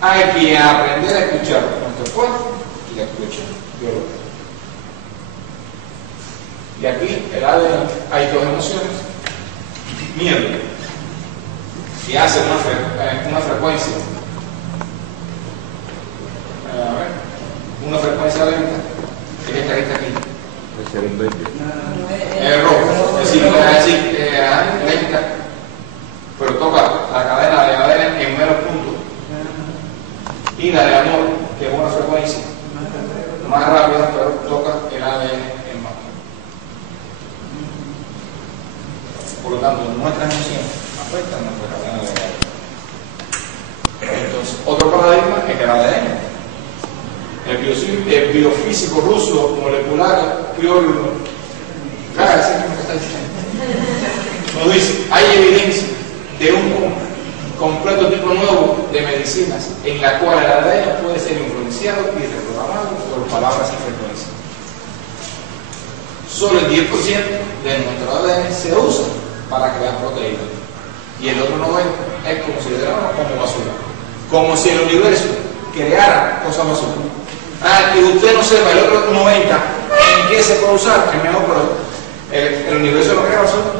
Hay que aprender a escuchar nuestro cuerpo y a escuchar biología. Y aquí el ADN hay 2 emociones. Miedo, que hace una frecuencia, una frecuencia lenta, que es esta que está aquí. El rojo, es decir, y la de amor, que es una frecuencia más rápida, pero toca el ADN en más. Por lo tanto, nuestras emociones afectan nuestra cadena de ADN. Entonces, otro paradigma es el ADN. El biofísico ruso molecular Fyodor nos dice: hay evidencia de un completo tipo nuevo de medicinas en la cual el ADN puede ser influenciado y reprogramado por palabras y frecuencias. Solo el 10% de nuestro ADN se usa para crear proteínas y el otro 90% es considerado como basura, como si el universo creara cosas basura. Que usted no sepa el otro 90% en qué se puede usar, es mejor, pero el universo no crea basura.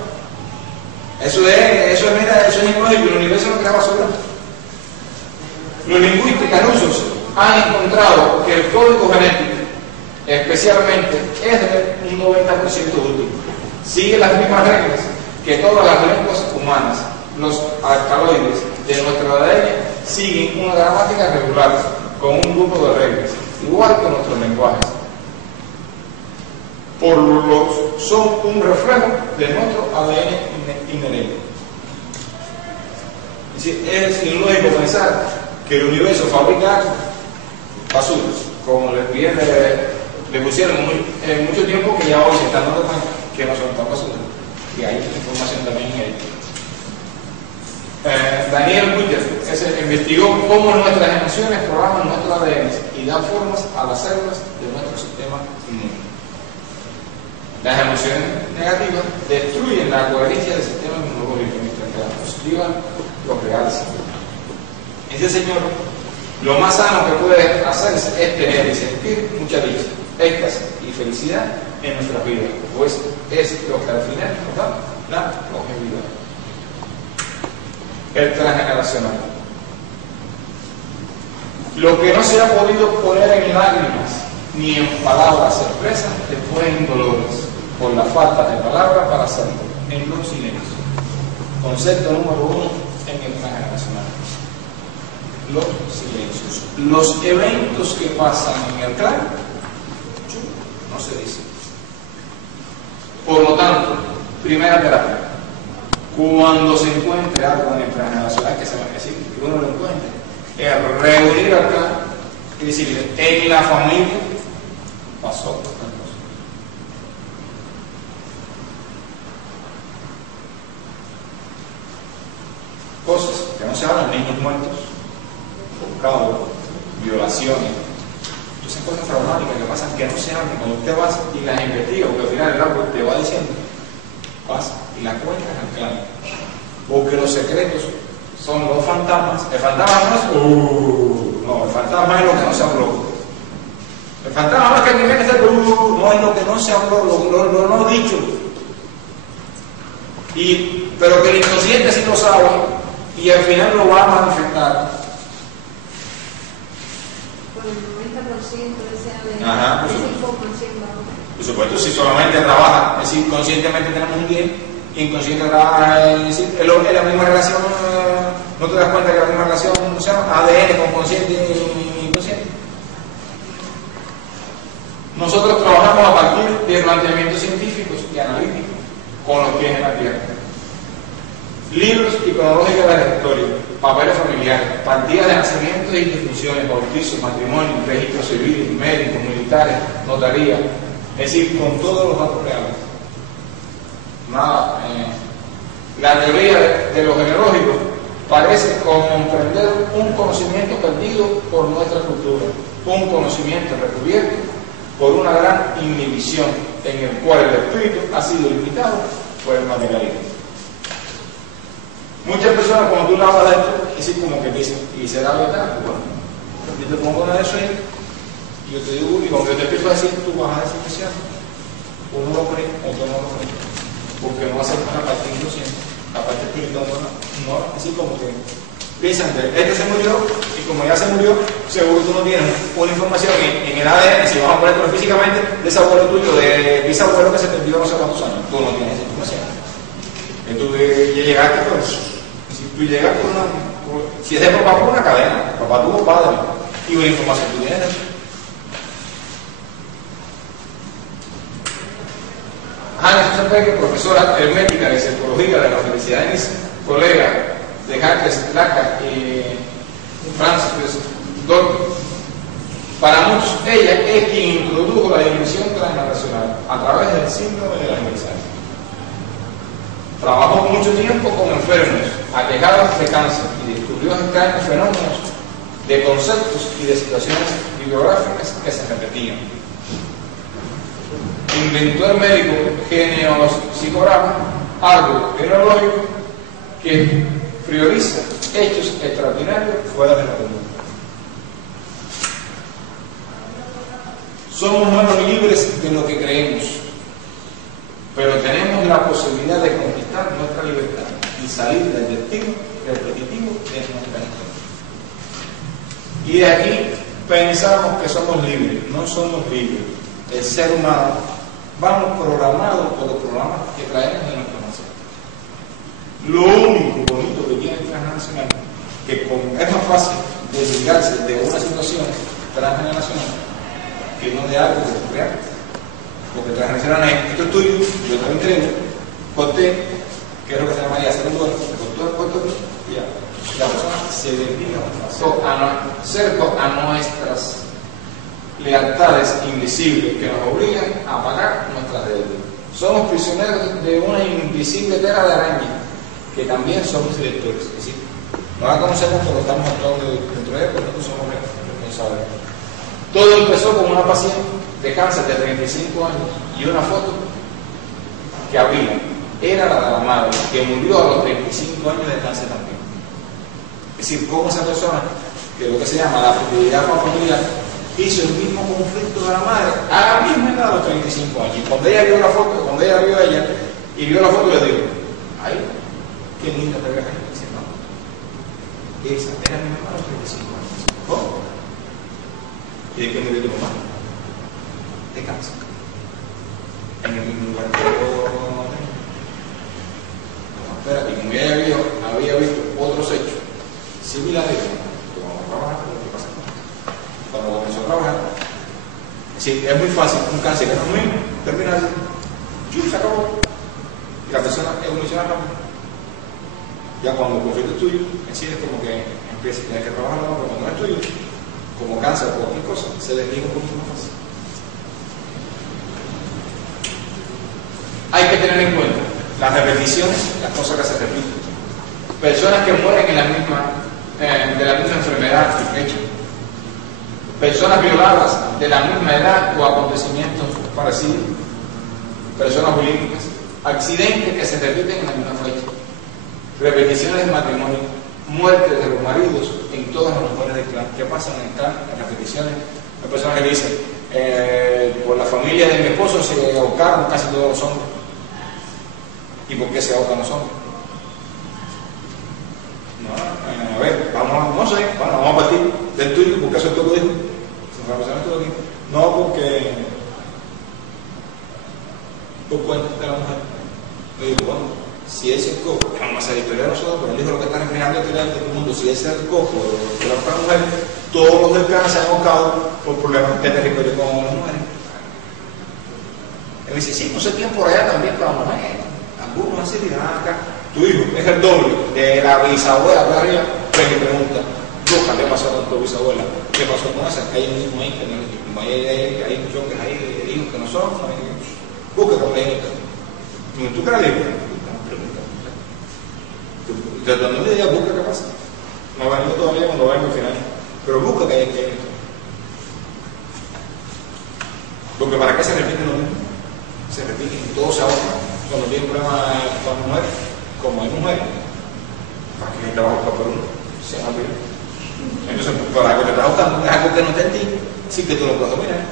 Eso es ilógico, el universo no crea basura. Los lingüistas rusos han encontrado que el código genético, especialmente, es de un 90% útil. Sigue las mismas reglas que todas las lenguas humanas. Los alcaloides de nuestro ADN siguen una gramática regular, con un grupo de reglas, igual que nuestros lenguajes. Son un reflejo de nuestro ADN inherente. Es ilógico pensar que el universo fabrica basuras, como le pusieron en mucho tiempo, que ya hoy se están dando cuenta que no son tan basuras. Y hay información también en ello. Daniel Bucher investigó cómo nuestras emociones programan nuestro ADN y dan formas a las células de nuestro sistema inmune. Las emociones negativas destruyen la coherencia del sistema inmunológico, mientras que las positivas lo realzan. Ese señor, lo más sano que puede hacerse es tener y sentir mucha dicha, éxtasis y felicidad en nuestras vidas, pues es lo que al final nos da la longevidad. El transgeneracional. Lo que no se ha podido poner en lágrimas ni en palabras expresas, después en dolores, por la falta de palabras para hacerlo, en los silencios. Concepto número 1 en el transgeneracional. Los silencios. Los eventos que pasan en el clan no se dicen. Por lo tanto, primera terapia. Cuando se encuentre algo en el transgeneracional que se va a decir, que uno lo encuentre, es reunir acá y decirle: en la familia pasó esta cosa. Cosas que no se hablan: niños muertos, buscados, violaciones, esas cosas traumáticas que pasan que no se hablan. Cuando usted va y las investiga, porque al final el árbol te va diciendo, pasa y la cuentas al clan, porque los secretos son los fantasmas. El fantasma no es no, el fantasma es lo que no se habló. El fantasma no es que el nivel es el no, es lo que no se habló, lo no dicho. Pero que el inconsciente sí lo sabe y al final lo va a manifestar. Con el 90% de ese ADN, esa información, por supuesto, si solamente trabaja, es decir, conscientemente tenemos un 10, inconsciente trabaja, es decir, es la misma relación, no te das cuenta que la misma relación, ¿cómo se llama? ADN con consciente y inconsciente. Nosotros trabajamos a partir de planteamientos científicos y analíticos con los pies en la tierra. Libros y cronológicas de la historia, papeles familiares, partidas de nacimientos y difusiones, bautizos, matrimonios, registros civiles, médicos, militares, notarías, es decir, con todos los datos reales. La teoría de lo genealógico parece comprender un conocimiento perdido por nuestra cultura, un conocimiento recubierto por una gran inhibición en el cual el espíritu ha sido limitado por el materialismo. Muchas personas, cuando tú le hablas de esto, es decir, como que dicen, y será verdad, bueno, yo te pongo una de eso ahí, y yo te digo, y cuando yo te empiezo a decir, tú vas a decir que sea, uno lo cree, otro no lo cree, porque no va a ser una parte inconsciente, la parte espiritual no, así como que piensan que este se murió, y como ya se murió, seguro tú no tienes una información en el ADN, si vamos a ponerlo físicamente, de ese abuelo tuyo, de bisabuelo que se perdió no sé cuántos años, tú no tienes esa información. Entonces, ya llegaste, pues, si tú llegas por si es de papá por una cadena, papá tuvo padre, y una información que tienes. Ana Susan Becker, profesora hermética de psicología de la Universidad de Niza, colega de Jacques Lacan y Francis Dorn. Para muchos, ella es quien introdujo la dimensión transnacional a través del síndrome del aniversario. Trabajó mucho tiempo con enfermos aquejados de cáncer y descubrió extraños fenómenos de conceptos y de situaciones bibliográficas que se repetían. Inventó el médico geneo-psicograma, algo tecnológico que prioriza hechos extraordinarios fuera de la común. Somos menos libres de lo que creemos, pero tenemos la posibilidad de conquistar nuestra libertad y salir del destino repetitivo de nuestra historia. Y de aquí pensamos que somos libres. No somos libres. El ser humano vamos programados por los programas que traemos de nuestro nacimiento. Lo único bonito que tiene el transnacional, que es más fácil desligarse de una situación transgeneracional que no de algo que tú creaste. Porque transgeneracional es: esto es tuyo, yo te lo entrego, corté, que es lo que se llamaría hacer un duelo, corto, y ya. La persona se desliga a nuestras lealtades invisibles que nos obligan a pagar nuestras deudas. Somos prisioneros de una invisible tela de araña, que también somos directores. Es decir, no la conocemos, pero estamos actuando dentro de ella, porque nosotros somos responsables. Todo empezó con una paciente de cáncer de 35 años y una foto que había. Era la de la madre, que murió a los 35 años de cáncer también. Es decir, cómo esa persona, que es lo que se llama la fidelidad familiar, hizo el mismo conflicto de la madre a la misma edad de los 35 años. Y cuando ella vio la foto, cuando ella vio a ella y vio la foto, le digo: ay, qué linda te ves ahí. Dice: no, esa era mi mamá a los 35 años. ¿Cómo? ¿Y de qué murió tu mamá? De cáncer. En el mismo lugar que yo. No, espérate, como ella había visto otros hechos similares, cuando trabajar, ¿qué pasa? Cuando comenzó a trabajar, sí, es muy fácil, un cáncer que no es mío, termina así, se acabó, y la persona evoluciona rápido. Ya cuando el conflicto es tuyo, en sí es como que empieza a tener que trabajar, pero cuando no es tuyo, como cáncer o cualquier cosa, se desliga un poquito más fácil. Hay que tener en cuenta las repeticiones, las cosas que se repiten. Personas que mueren de la misma enfermedad, hecho. Personas violadas de la misma edad o acontecimientos parecidos. Personas bulímicas. Accidentes que se repiten en la misma fecha. Repeticiones de matrimonio. Muertes de los maridos en todas las mujeres del clan. ¿Qué pasa en el clan? En repeticiones. Hay personas que dicen: por la familia de mi esposo se ahorcaron casi todos los hombres. ¿Y por qué se ahorcan los hombres? No, a ver, vamos a partir del tuyo, porque eso es todo lo dijo. No, porque por cuenta de la mujer. Yo digo: bueno, si él se ahorcó, vamos a hacer historia de nosotros, pero él dijo lo que está reflejando es que todo el mundo, si él se ahorcó por la mujer, todos los del clan se han ahorcado por problemas de territorio con las mujeres. Él dice: sí, no sé quién por allá también con las mujeres. Algunos así dirán: acá, tu hijo es el doble de la bisabuela de arriba. Pues le pregunta: busca, ¿qué pasó con tu bisabuela? ¿Qué pasó con esa? Que hay un hijo ahí, que no es hijo. Hay choques ahí de hijos que no son. Busca con ellos. ¿Tú crees libre? Desde donde ella busca, ¿qué pasa? No va a venir todavía cuando venga al final. Pero busca que hay esto. Porque ¿para qué se repite lo mismo? Se repite y todo se ahorra. Cuando tiene un problema con las mujeres, como hay mujeres, para que te vas a buscar por uno, se va a abrir. Entonces, para que te estás buscando, es algo que no está en ti, sí que tú lo puedes dominar.